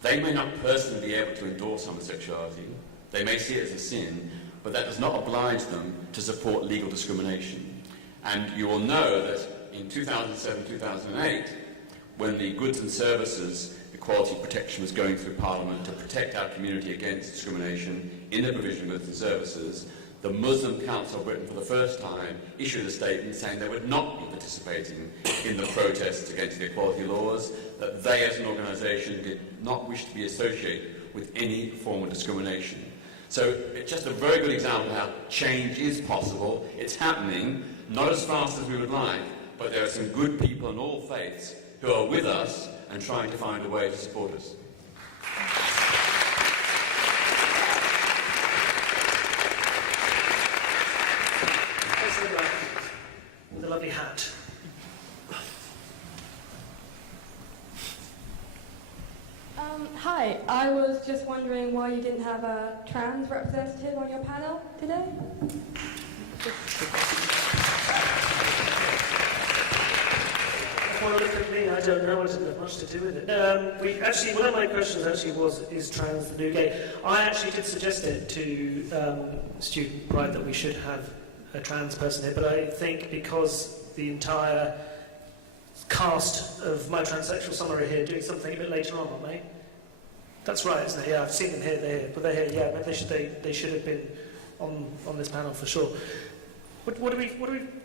they may not personally be able to endorse homosexuality, they may see it as a sin, but that does not oblige them to support legal discrimination. And you will know that in 2007-2008, when the Goods and Services Equality Protection was going through Parliament to protect our community against discrimination in the provision of goods and services, the Muslim Council of Britain for the first time issued a statement saying they would not be participating in the protests against the equality laws, that they as an organisation did not wish to be associated with any form of discrimination. So it's just a very good example of how change is possible. It's happening, not as fast as we would like, but there are some good people in all faiths who are with us and trying to find a way to support us. The lovely hat. Hi, I was just wondering why you didn't have a trans representative on your panel today. Well, look at me, I don't know, I didn't have much to do with it. One of my questions is trans the new gay? I actually did suggest it to Stu Bright that we should have a trans person here, but I think because the entire cast of My Transsexual Summer are here doing something a bit later on, aren't they? That's right, isn't it? Yeah, I've seen them here, they're here, but they're here, yeah, maybe they should have been on this panel for sure. What do we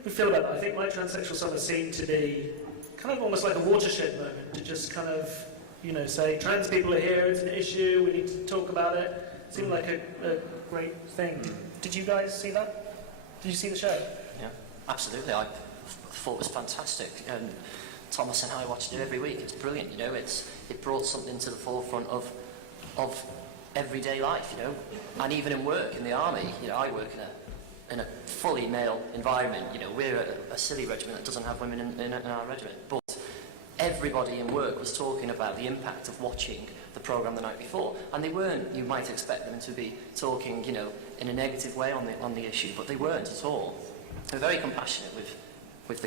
feel about that? I think My Transsexual Summer seemed to be kind of almost like a watershed moment to just kind of, say, trans people are here, it's an issue, we need to talk about it. It seemed like a great thing. Did you guys see that? Did you see the show? Yeah, absolutely. I thought it was fantastic. And Thomas and I watched it every week. It's brilliant, it brought something to the forefront of everyday life, and even in work, in the army. I work in a fully male environment. We're a silly regiment that doesn't have women in our regiment, but everybody in work was talking about the impact of watching the programme the night before, and they weren't. You might expect them to be talking, in a negative way on the issue, but they weren't at all. They were very compassionate with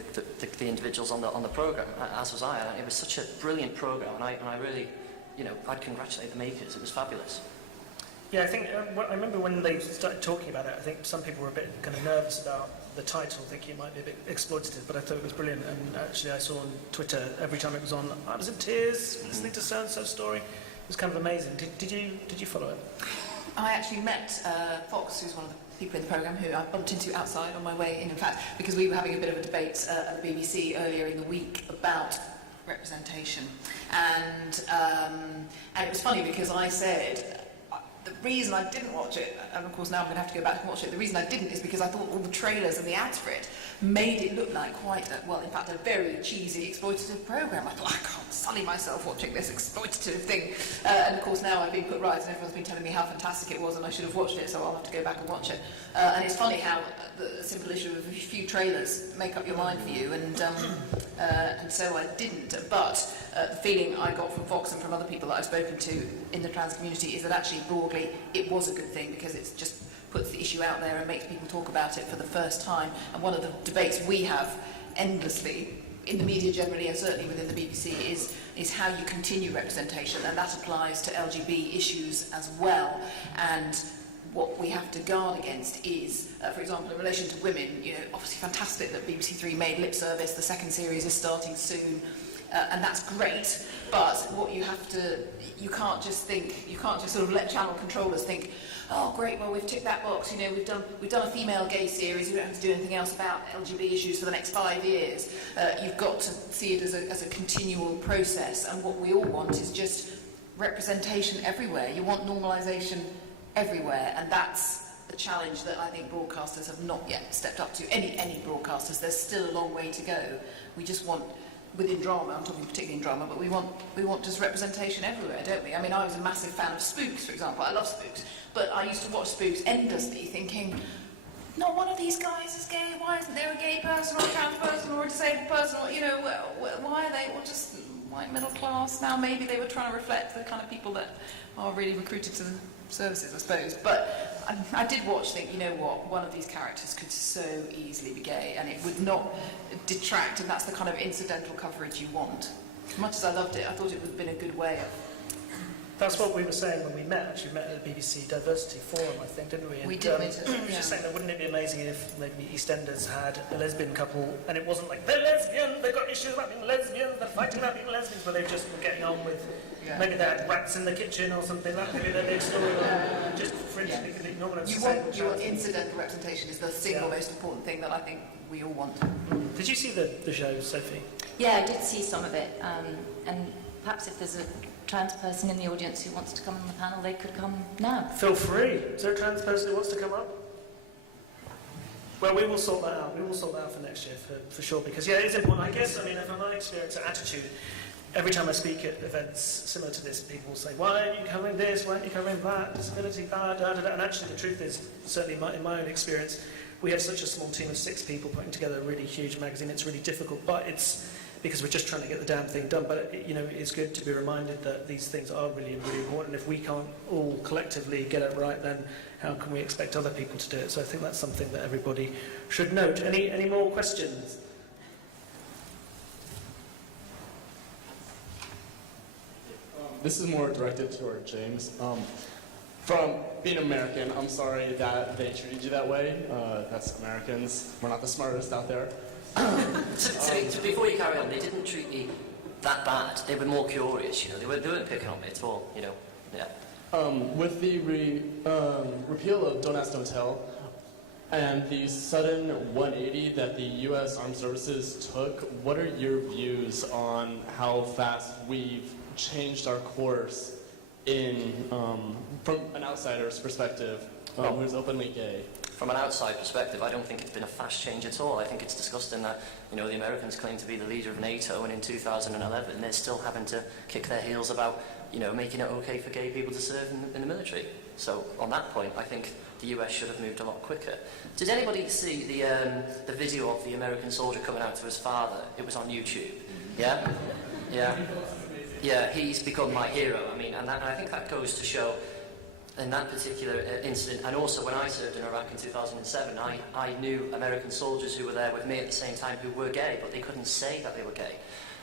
the individuals on the programme, as was I. And it was such a brilliant programme, and I really, I'd congratulate the makers. It was fabulous. Yeah, I think, I remember when they started talking about it, I think some people were a bit kind of nervous about the title, thinking it might be a bit exploitative, but I thought it was brilliant. And actually I saw on Twitter, every time it was on, I was in tears listening to so-and-so's story. It was kind of amazing. Did you follow it? I actually met Fox, who's one of the people in the programme who I bumped into outside on my way in fact, because we were having a bit of a debate at the BBC earlier in the week about representation. And it was funny because I said, reason I didn't watch it, and of course now I'm going to have to go back and watch it, the reason I didn't is because I thought all the trailers and the ads for it made it look like quite a, well, in fact, a very cheesy, exploitative programme. I thought, I can't sully myself watching this exploitative thing. And of course now I've been put right, and everyone's been telling me how fantastic it was, and I should have watched it, so I'll have to go back and watch it. And it's funny how the simple issue of a few trailers make up your mind for you, and so I didn't. But the feeling I got from Fox and from other people that I've spoken to in the trans community is that actually broadly it was a good thing, because it's just puts the issue out there and makes people talk about it for the first time. And one of the debates we have endlessly in the media generally, and certainly within the BBC, is how you continue representation, and that applies to LGB issues as well. And what we have to guard against is, for example, in relation to women, you know, obviously fantastic that BBC Three made lip service. The second series is starting soon, and that's great. But what you have to, you can't just sort of let channel controllers think, oh great, well we've ticked that box, you know, we've done a female gay series, we don't have to do anything else about LGBT issues for the next 5 years. You've got to see it as a continual process, and what we all want is just representation everywhere. You want normalisation everywhere, and that's the challenge that I think broadcasters have not yet stepped up to. Any broadcasters, there's still a long way to go. We just want, within drama, I'm talking particularly in drama, but we want just representation everywhere, don't we? I mean, I was a massive fan of Spooks, for example. I love Spooks, but I used to watch Spooks endlessly thinking, not one of these guys is gay. Why isn't there a gay person or a trans person or a disabled person? Or, you know, why are they all just white middle class? Now maybe they were trying to reflect the kind of people that are really recruited to the services, I suppose. But I did watch, think, you know what, one of these characters could so easily be gay, and it would not detract, and that's the kind of incidental coverage you want. As much as I loved it, I thought it would have been a good way of... That's what we were saying when we met. Actually, we met at the BBC Diversity Forum, I think, didn't we? And, we did meet it, we were just saying that wouldn't it be amazing if maybe EastEnders had a lesbian couple, and it wasn't like, they're lesbian, they've got issues about being lesbians, they're fighting about being lesbians, but they've just been getting on with... Yeah. Maybe they had rats in the kitchen or something. That could be their big story. Just for instance, ignore what you want incidental representation is the single most important thing that I think we all want. Did you see the show, Sophie? Yeah, I did see some of it. And perhaps if there's a trans person in the audience who wants to come on the panel, they could come now. Feel free. Is there a trans person who wants to come up? Well, we will sort that out. We will sort that out for next year, for sure. Because, yeah, it is important. I guess, I mean, from my experience and attitude, every time I speak at events similar to this, people will say, why aren't you covering this, why aren't you covering that, disability, da, da, da, da. And actually the truth is, certainly in my own experience, we have such a small team of 6 people putting together a really huge magazine. It's really difficult, but it's because we're just trying to get the damn thing done. But, you know, it's good to be reminded that these things are really, really important. If we can't all collectively get it right, then how can we expect other people to do it? So I think that's something that everybody should note. Any more questions? This is more directed toward James. From being American, I'm sorry that they treated you that way. That's Americans. We're not the smartest out there. So before you carry on, they didn't treat me that bad. They were more curious, you know. They weren't picking on me at all, you know. Yeah. With the repeal of Don't Ask, Don't Tell, and the sudden 180 that the U.S. Armed Services took, what are your views on how fast we've changed our course in, from an outsider's perspective, who's openly gay? From an outside perspective, I don't think it's been a fast change at all. I think it's disgusting that, you know, the Americans claim to be the leader of NATO, and in 2011 they're still having to kick their heels about, you know, making it okay for gay people to serve in the military. So on that point, I think the US should have moved a lot quicker. Did anybody see the video of the American soldier coming out to his father? It was on YouTube. Yeah? Yeah. Yeah, he's become my hero. I mean, and I think that goes to show in that particular incident, and also when I served in Iraq in 2007, I knew American soldiers who were there with me at the same time who were gay, but they couldn't say that they were gay.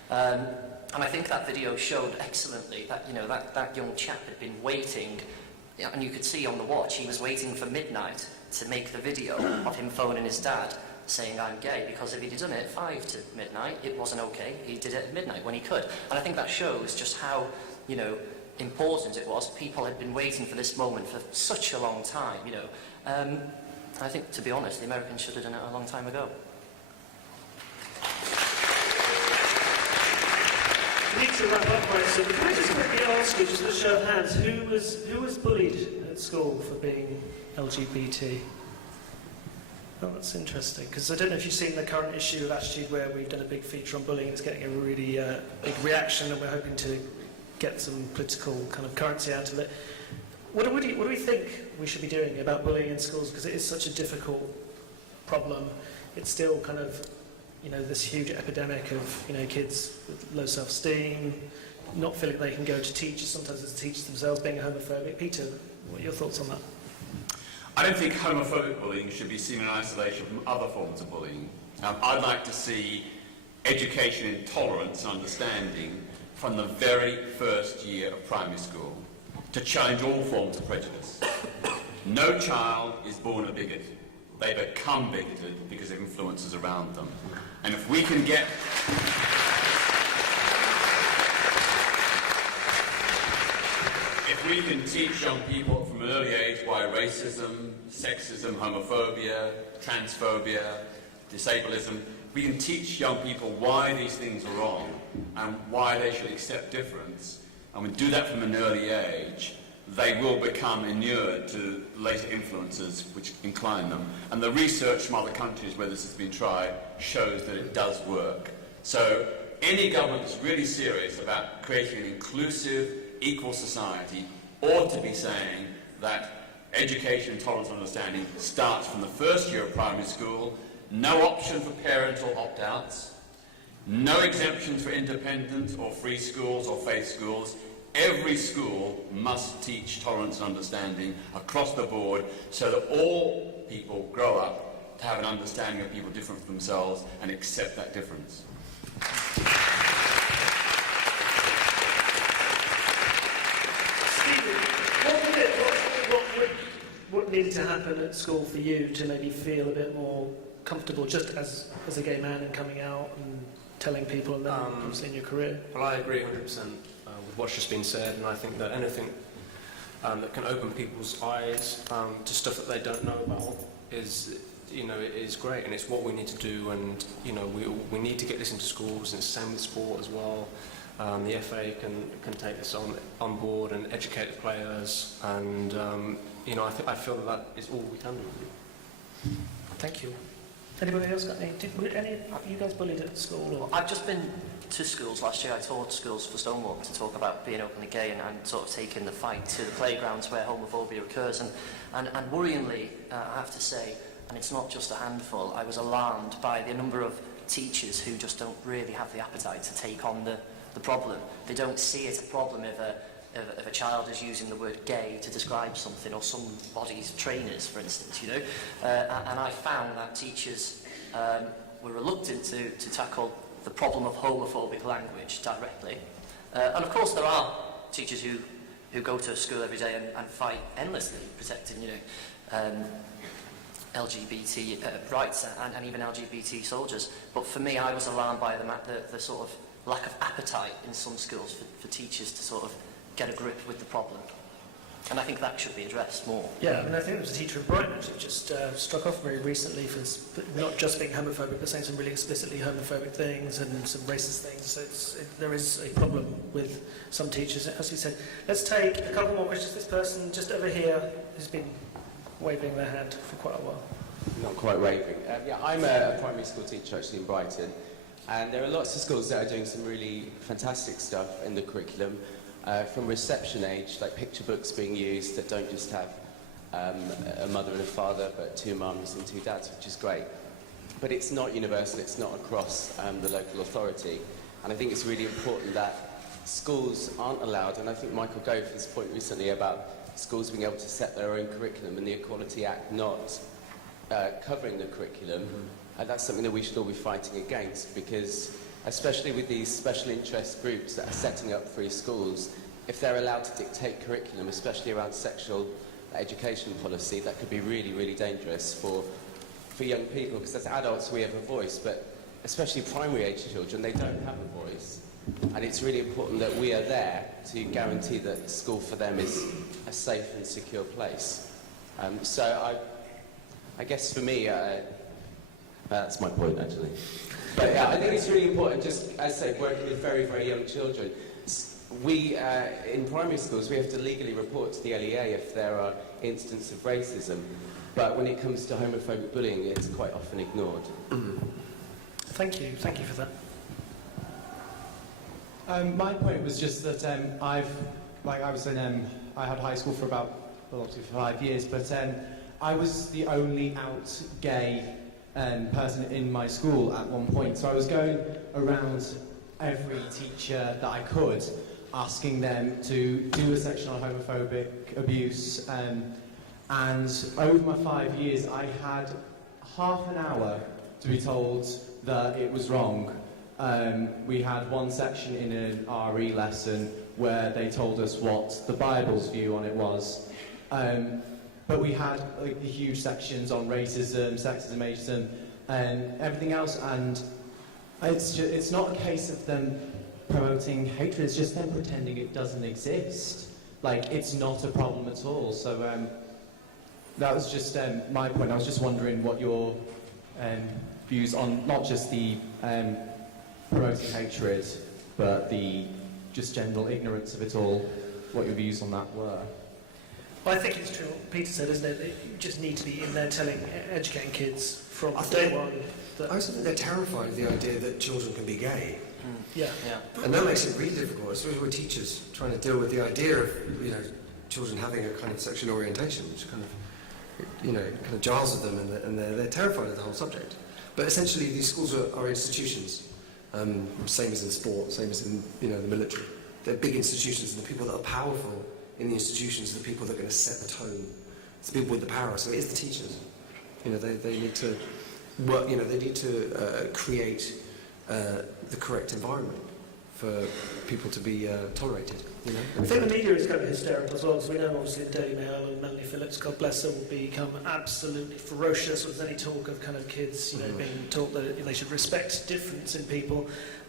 And I think that video showed excellently that, you know, that young chap had been waiting, and you could see on the watch, he was waiting for midnight to make the video of him phoning his dad saying I'm gay, because if he'd done it at 5 to midnight, it wasn't okay. He did it at midnight when he could. And I think that shows just how, you know, important it was. People had been waiting for this moment for such a long time, you know. I think, to be honest, the Americans should have done it a long time ago. need to wrap up quite soon. Can I just quickly ask you, just a show of hands, who was bullied at school for being LGBT? Oh, that's interesting, because I don't know if you've seen the current issue of Attitude where we've done a big feature on bullying. It's getting a really big reaction, and we're hoping to get some political kind of currency out of it. What do we think we should be doing about bullying in schools? Because it is such a difficult problem. It's still kind of, this huge epidemic of, kids with low self-esteem, not feeling they can go to teachers, sometimes it's teachers themselves being homophobic. Peter, what are your thoughts on that? I don't think homophobic bullying should be seen in isolation from other forms of bullying. I'd like to see education in tolerance and understanding from the very first year of primary school to challenge all forms of prejudice. No child is born a bigot. They become bigoted because of influences around them. And if we can get... If we can teach young people from an early age why racism, sexism, homophobia, transphobia, disableism, we can teach young people why these things are wrong and why they should accept difference, and we do that from an early age, they will become inured to later influences which incline them. And the research from other countries where this has been tried shows that it does work. So any government that's really serious about creating an inclusive, equal society ought to be saying that education, tolerance and understanding starts from the first year of primary school, no option for parental opt-outs, no exemptions for independent or free schools or faith schools. Every school must teach tolerance and understanding across the board so that all people grow up to have an understanding of people different from themselves and accept that difference. What needed to happen at school for you to maybe feel a bit more comfortable just as a gay man and coming out and telling people and then obviously in your career? Well, I agree 100% with what's just been said, and I think that anything that can open people's eyes to stuff that they don't know about is, it is great, and it's what we need to do, and, we need to get this into schools, and it's the same with sport as well. The FA can take this on board and educate the players, and I feel that is all we can do. Thank you. Anybody else got any? Have you guys bullied at school? Or? I've just been to schools last year. I taught schools for Stonewall to talk about being openly gay and sort of taking the fight to the playgrounds where homophobia occurs. And worryingly, I have to say, and it's not just a handful, I was alarmed by the number of teachers who just don't really have the appetite to take on the problem. They don't see it a problem if a child is using the word gay to describe something, or somebody's trainers, for instance, and I found that teachers were reluctant to tackle the problem of homophobic language directly. And of course there are teachers who go to school every day and fight endlessly protecting, LGBT rights and even LGBT soldiers. But for me, I was alarmed by the sort of lack of appetite in some schools for teachers to sort of get a grip with the problem. And I think that should be addressed more. Yeah, I mean, I think there was a teacher in Brighton actually just struck off very recently for not just being homophobic, but saying some really explicitly homophobic things and some racist things. So there is a problem with some teachers, as we said. Let's take a couple more questions. This person just over here has been waving their hand for quite a while. Not quite waving. I'm a primary school teacher actually in Brighton. And there are lots of schools that are doing some really fantastic stuff in the curriculum, from reception age, like picture books being used that don't just have a mother and a father, but two mums and two dads, which is great. But it's not universal, it's not across the local authority. And I think it's really important that schools aren't allowed, and I think Michael gave his point recently about schools being able to set their own curriculum and the Equality Act not covering the curriculum. And that's something that we should all be fighting against, because especially with these special interest groups that are setting up free schools, if they're allowed to dictate curriculum, especially around sexual education policy, that could be really, really dangerous for young people, because as adults we have a voice, but especially primary age children, they don't have a voice. And it's really important that we are there to guarantee that school for them is a safe and secure place. So I guess for me, That's my point, actually. But yeah, I think it's really important, just as I say, working with very, very young children. We, in primary schools, we have to legally report to the LEA if there are instances of racism. But when it comes to homophobic bullying, it's quite often ignored. Thank you for that. My point was just that I had high school for about, well, obviously for 5 years, but I was the only out gay person in my school at one point. So I was going around every teacher that I could, asking them to do a section on homophobic abuse. And over my 5 years, I had half an hour to be told that it was wrong. We had one section in an RE lesson where they told us what the Bible's view on it was. But we had like the huge sections on racism, sexism, ageism, and everything else. And it's not a case of them promoting hatred, it's just them pretending it doesn't exist. Like, it's not a problem at all. So that was just my point. I was just wondering what your views on not just the promoting hatred, but the just general ignorance of it all, what your views on that were. Well, I think it's true what Peter said, isn't it? You just need to be in there educating kids from day one. I also think they're terrified of the idea that children can be gay. Yeah. And that makes it really difficult, especially with teachers trying to deal with the idea of, children having a kind of sexual orientation, which kind of jars with them, and they're terrified of the whole subject. But essentially, these schools are institutions, same as in sport, same as in the military. They're big institutions, and the people that are powerful in the institutions are the people that are going to set the tone. It's the people with the power. So it is the teachers. They need to work. They need to create the correct environment for people to be tolerated. I think the media is kind of hysterical as well, because we know obviously the Daily Mail and Melanie Phillips, God bless her, will become absolutely ferocious with any talk of kind of kids, being taught that they should respect difference in people.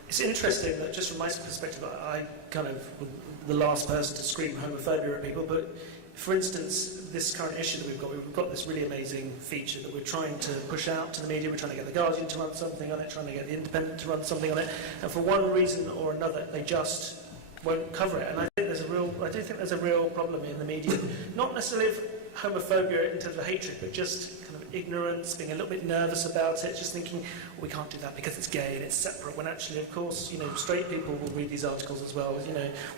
It's interesting that just from my perspective, I kind of was the last person to scream homophobia at people, but for instance, this current issue that we've got this really amazing feature that we're trying to push out to the media. We're trying to get the Guardian to run something on it, trying to get the Independent to run something on it, and for one reason or another, they just won't cover it. And I do think there's a real problem in the media, not necessarily of homophobia in terms of hatred, but just kind of ignorance, being a little bit nervous about it, just thinking, we can't do that because it's gay and it's separate, when actually, of course, straight people will read these articles as well.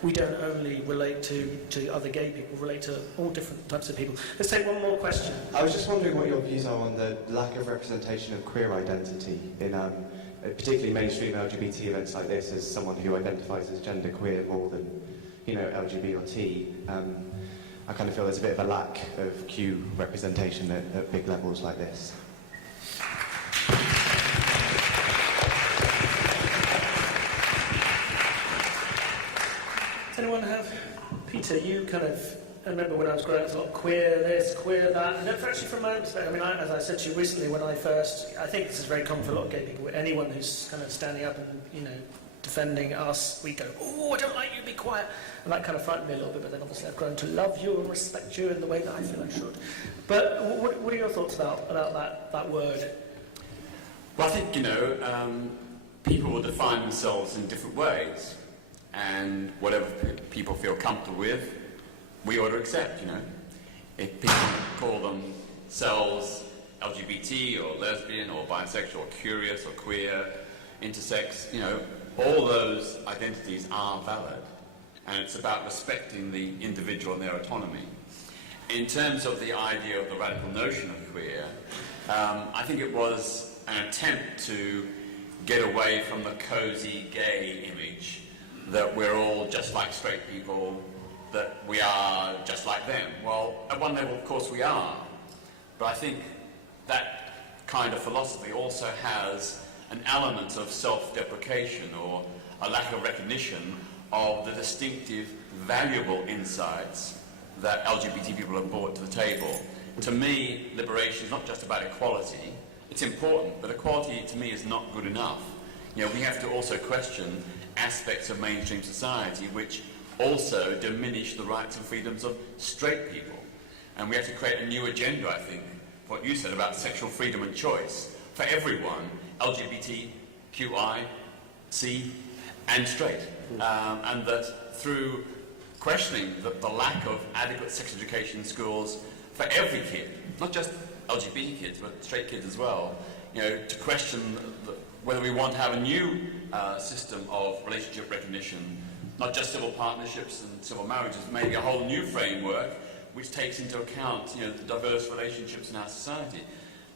We don't only relate to other gay people, we relate to all different types of people. Let's take one more question. I was just wondering what your views are on the lack of representation of queer identity in particularly mainstream LGBT events like this, as someone who identifies as genderqueer more than, LGB or T. I kind of feel there's a bit of a lack of Q representation at big levels like this. Does anyone have... Peter, you kind of... I remember when I was growing up, it was a lot of queer this, queer that, and actually from my own perspective, as I said to you recently when I think this is very common for a lot of gay people, anyone who's kind of standing up and, defending us, we go, oh, I don't like you, be quiet. And that kind of frightened me a little bit, but then obviously I've grown to love you and respect you in the way that I feel I should. But what are your thoughts about that word? Well, I think, people will define themselves in different ways, and whatever people feel comfortable with, we ought to accept, If people call themselves LGBT or lesbian or bisexual or curious or queer, intersex, all those identities are valid. And it's about respecting the individual and their autonomy. In terms of the idea of the radical notion of queer, I think it was an attempt to get away from the cosy gay image that we're all just like straight people, that we are just like them. Well, at one level, of course, we are. But I think that kind of philosophy also has an element of self-deprecation or a lack of recognition of the distinctive, valuable insights that LGBT people have brought to the table. To me, liberation is not just about equality. It's important, but equality to me is not good enough. We have to also question aspects of mainstream society which also diminish the rights and freedoms of straight people. And we have to create a new agenda, I think, what you said about sexual freedom and choice. for everyone, LGBTQI, C, and straight. And that through questioning the lack of adequate sex education in schools for every kid, not just LGBT kids, but straight kids as well, to question whether we want to have a new system of relationship recognition, not just civil partnerships and civil marriages, maybe a whole new framework which takes into account the diverse relationships in our society.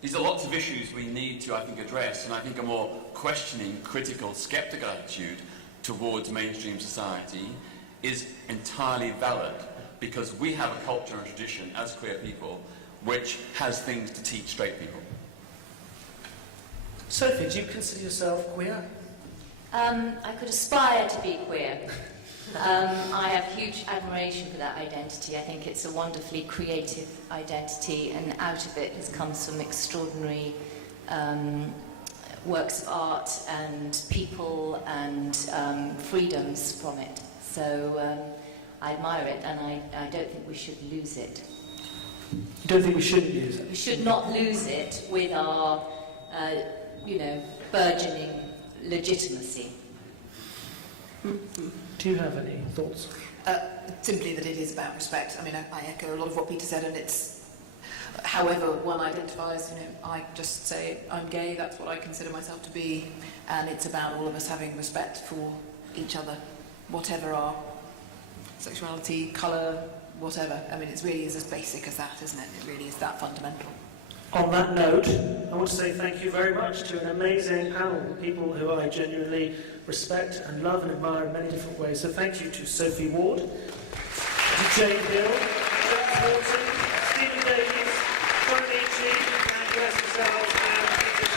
These are lots of issues we need to, I think, address, and I think a more questioning, critical, sceptical attitude towards mainstream society is entirely valid, because we have a culture and tradition as queer people which has things to teach straight people. Sophie, do you consider yourself queer? I could aspire to be queer. I have huge admiration for that identity. I think it's a wonderfully creative identity, and out of it has come some extraordinary works of art and people and freedoms from it. So I admire it, and I don't think we should lose it. You don't think we should lose it? We should not lose it with our, burgeoning legitimacy. Do you have any thoughts? Simply that it is about respect. I mean, I echo a lot of what Peter said, and it's, however one identifies, I just say I'm gay, that's what I consider myself to be, and it's about all of us having respect for each other, whatever our sexuality, colour, whatever. I mean, it's really is as basic as that, isn't it? It really is that fundamental. On that note, I want to say thank you very much to an amazing panel of people who I genuinely respect and love and admire in many different ways. So thank you to Sophie Ward, to Jane Hill, Wharton, Stephen Davies, Amaechi, and Gillespie, and Peter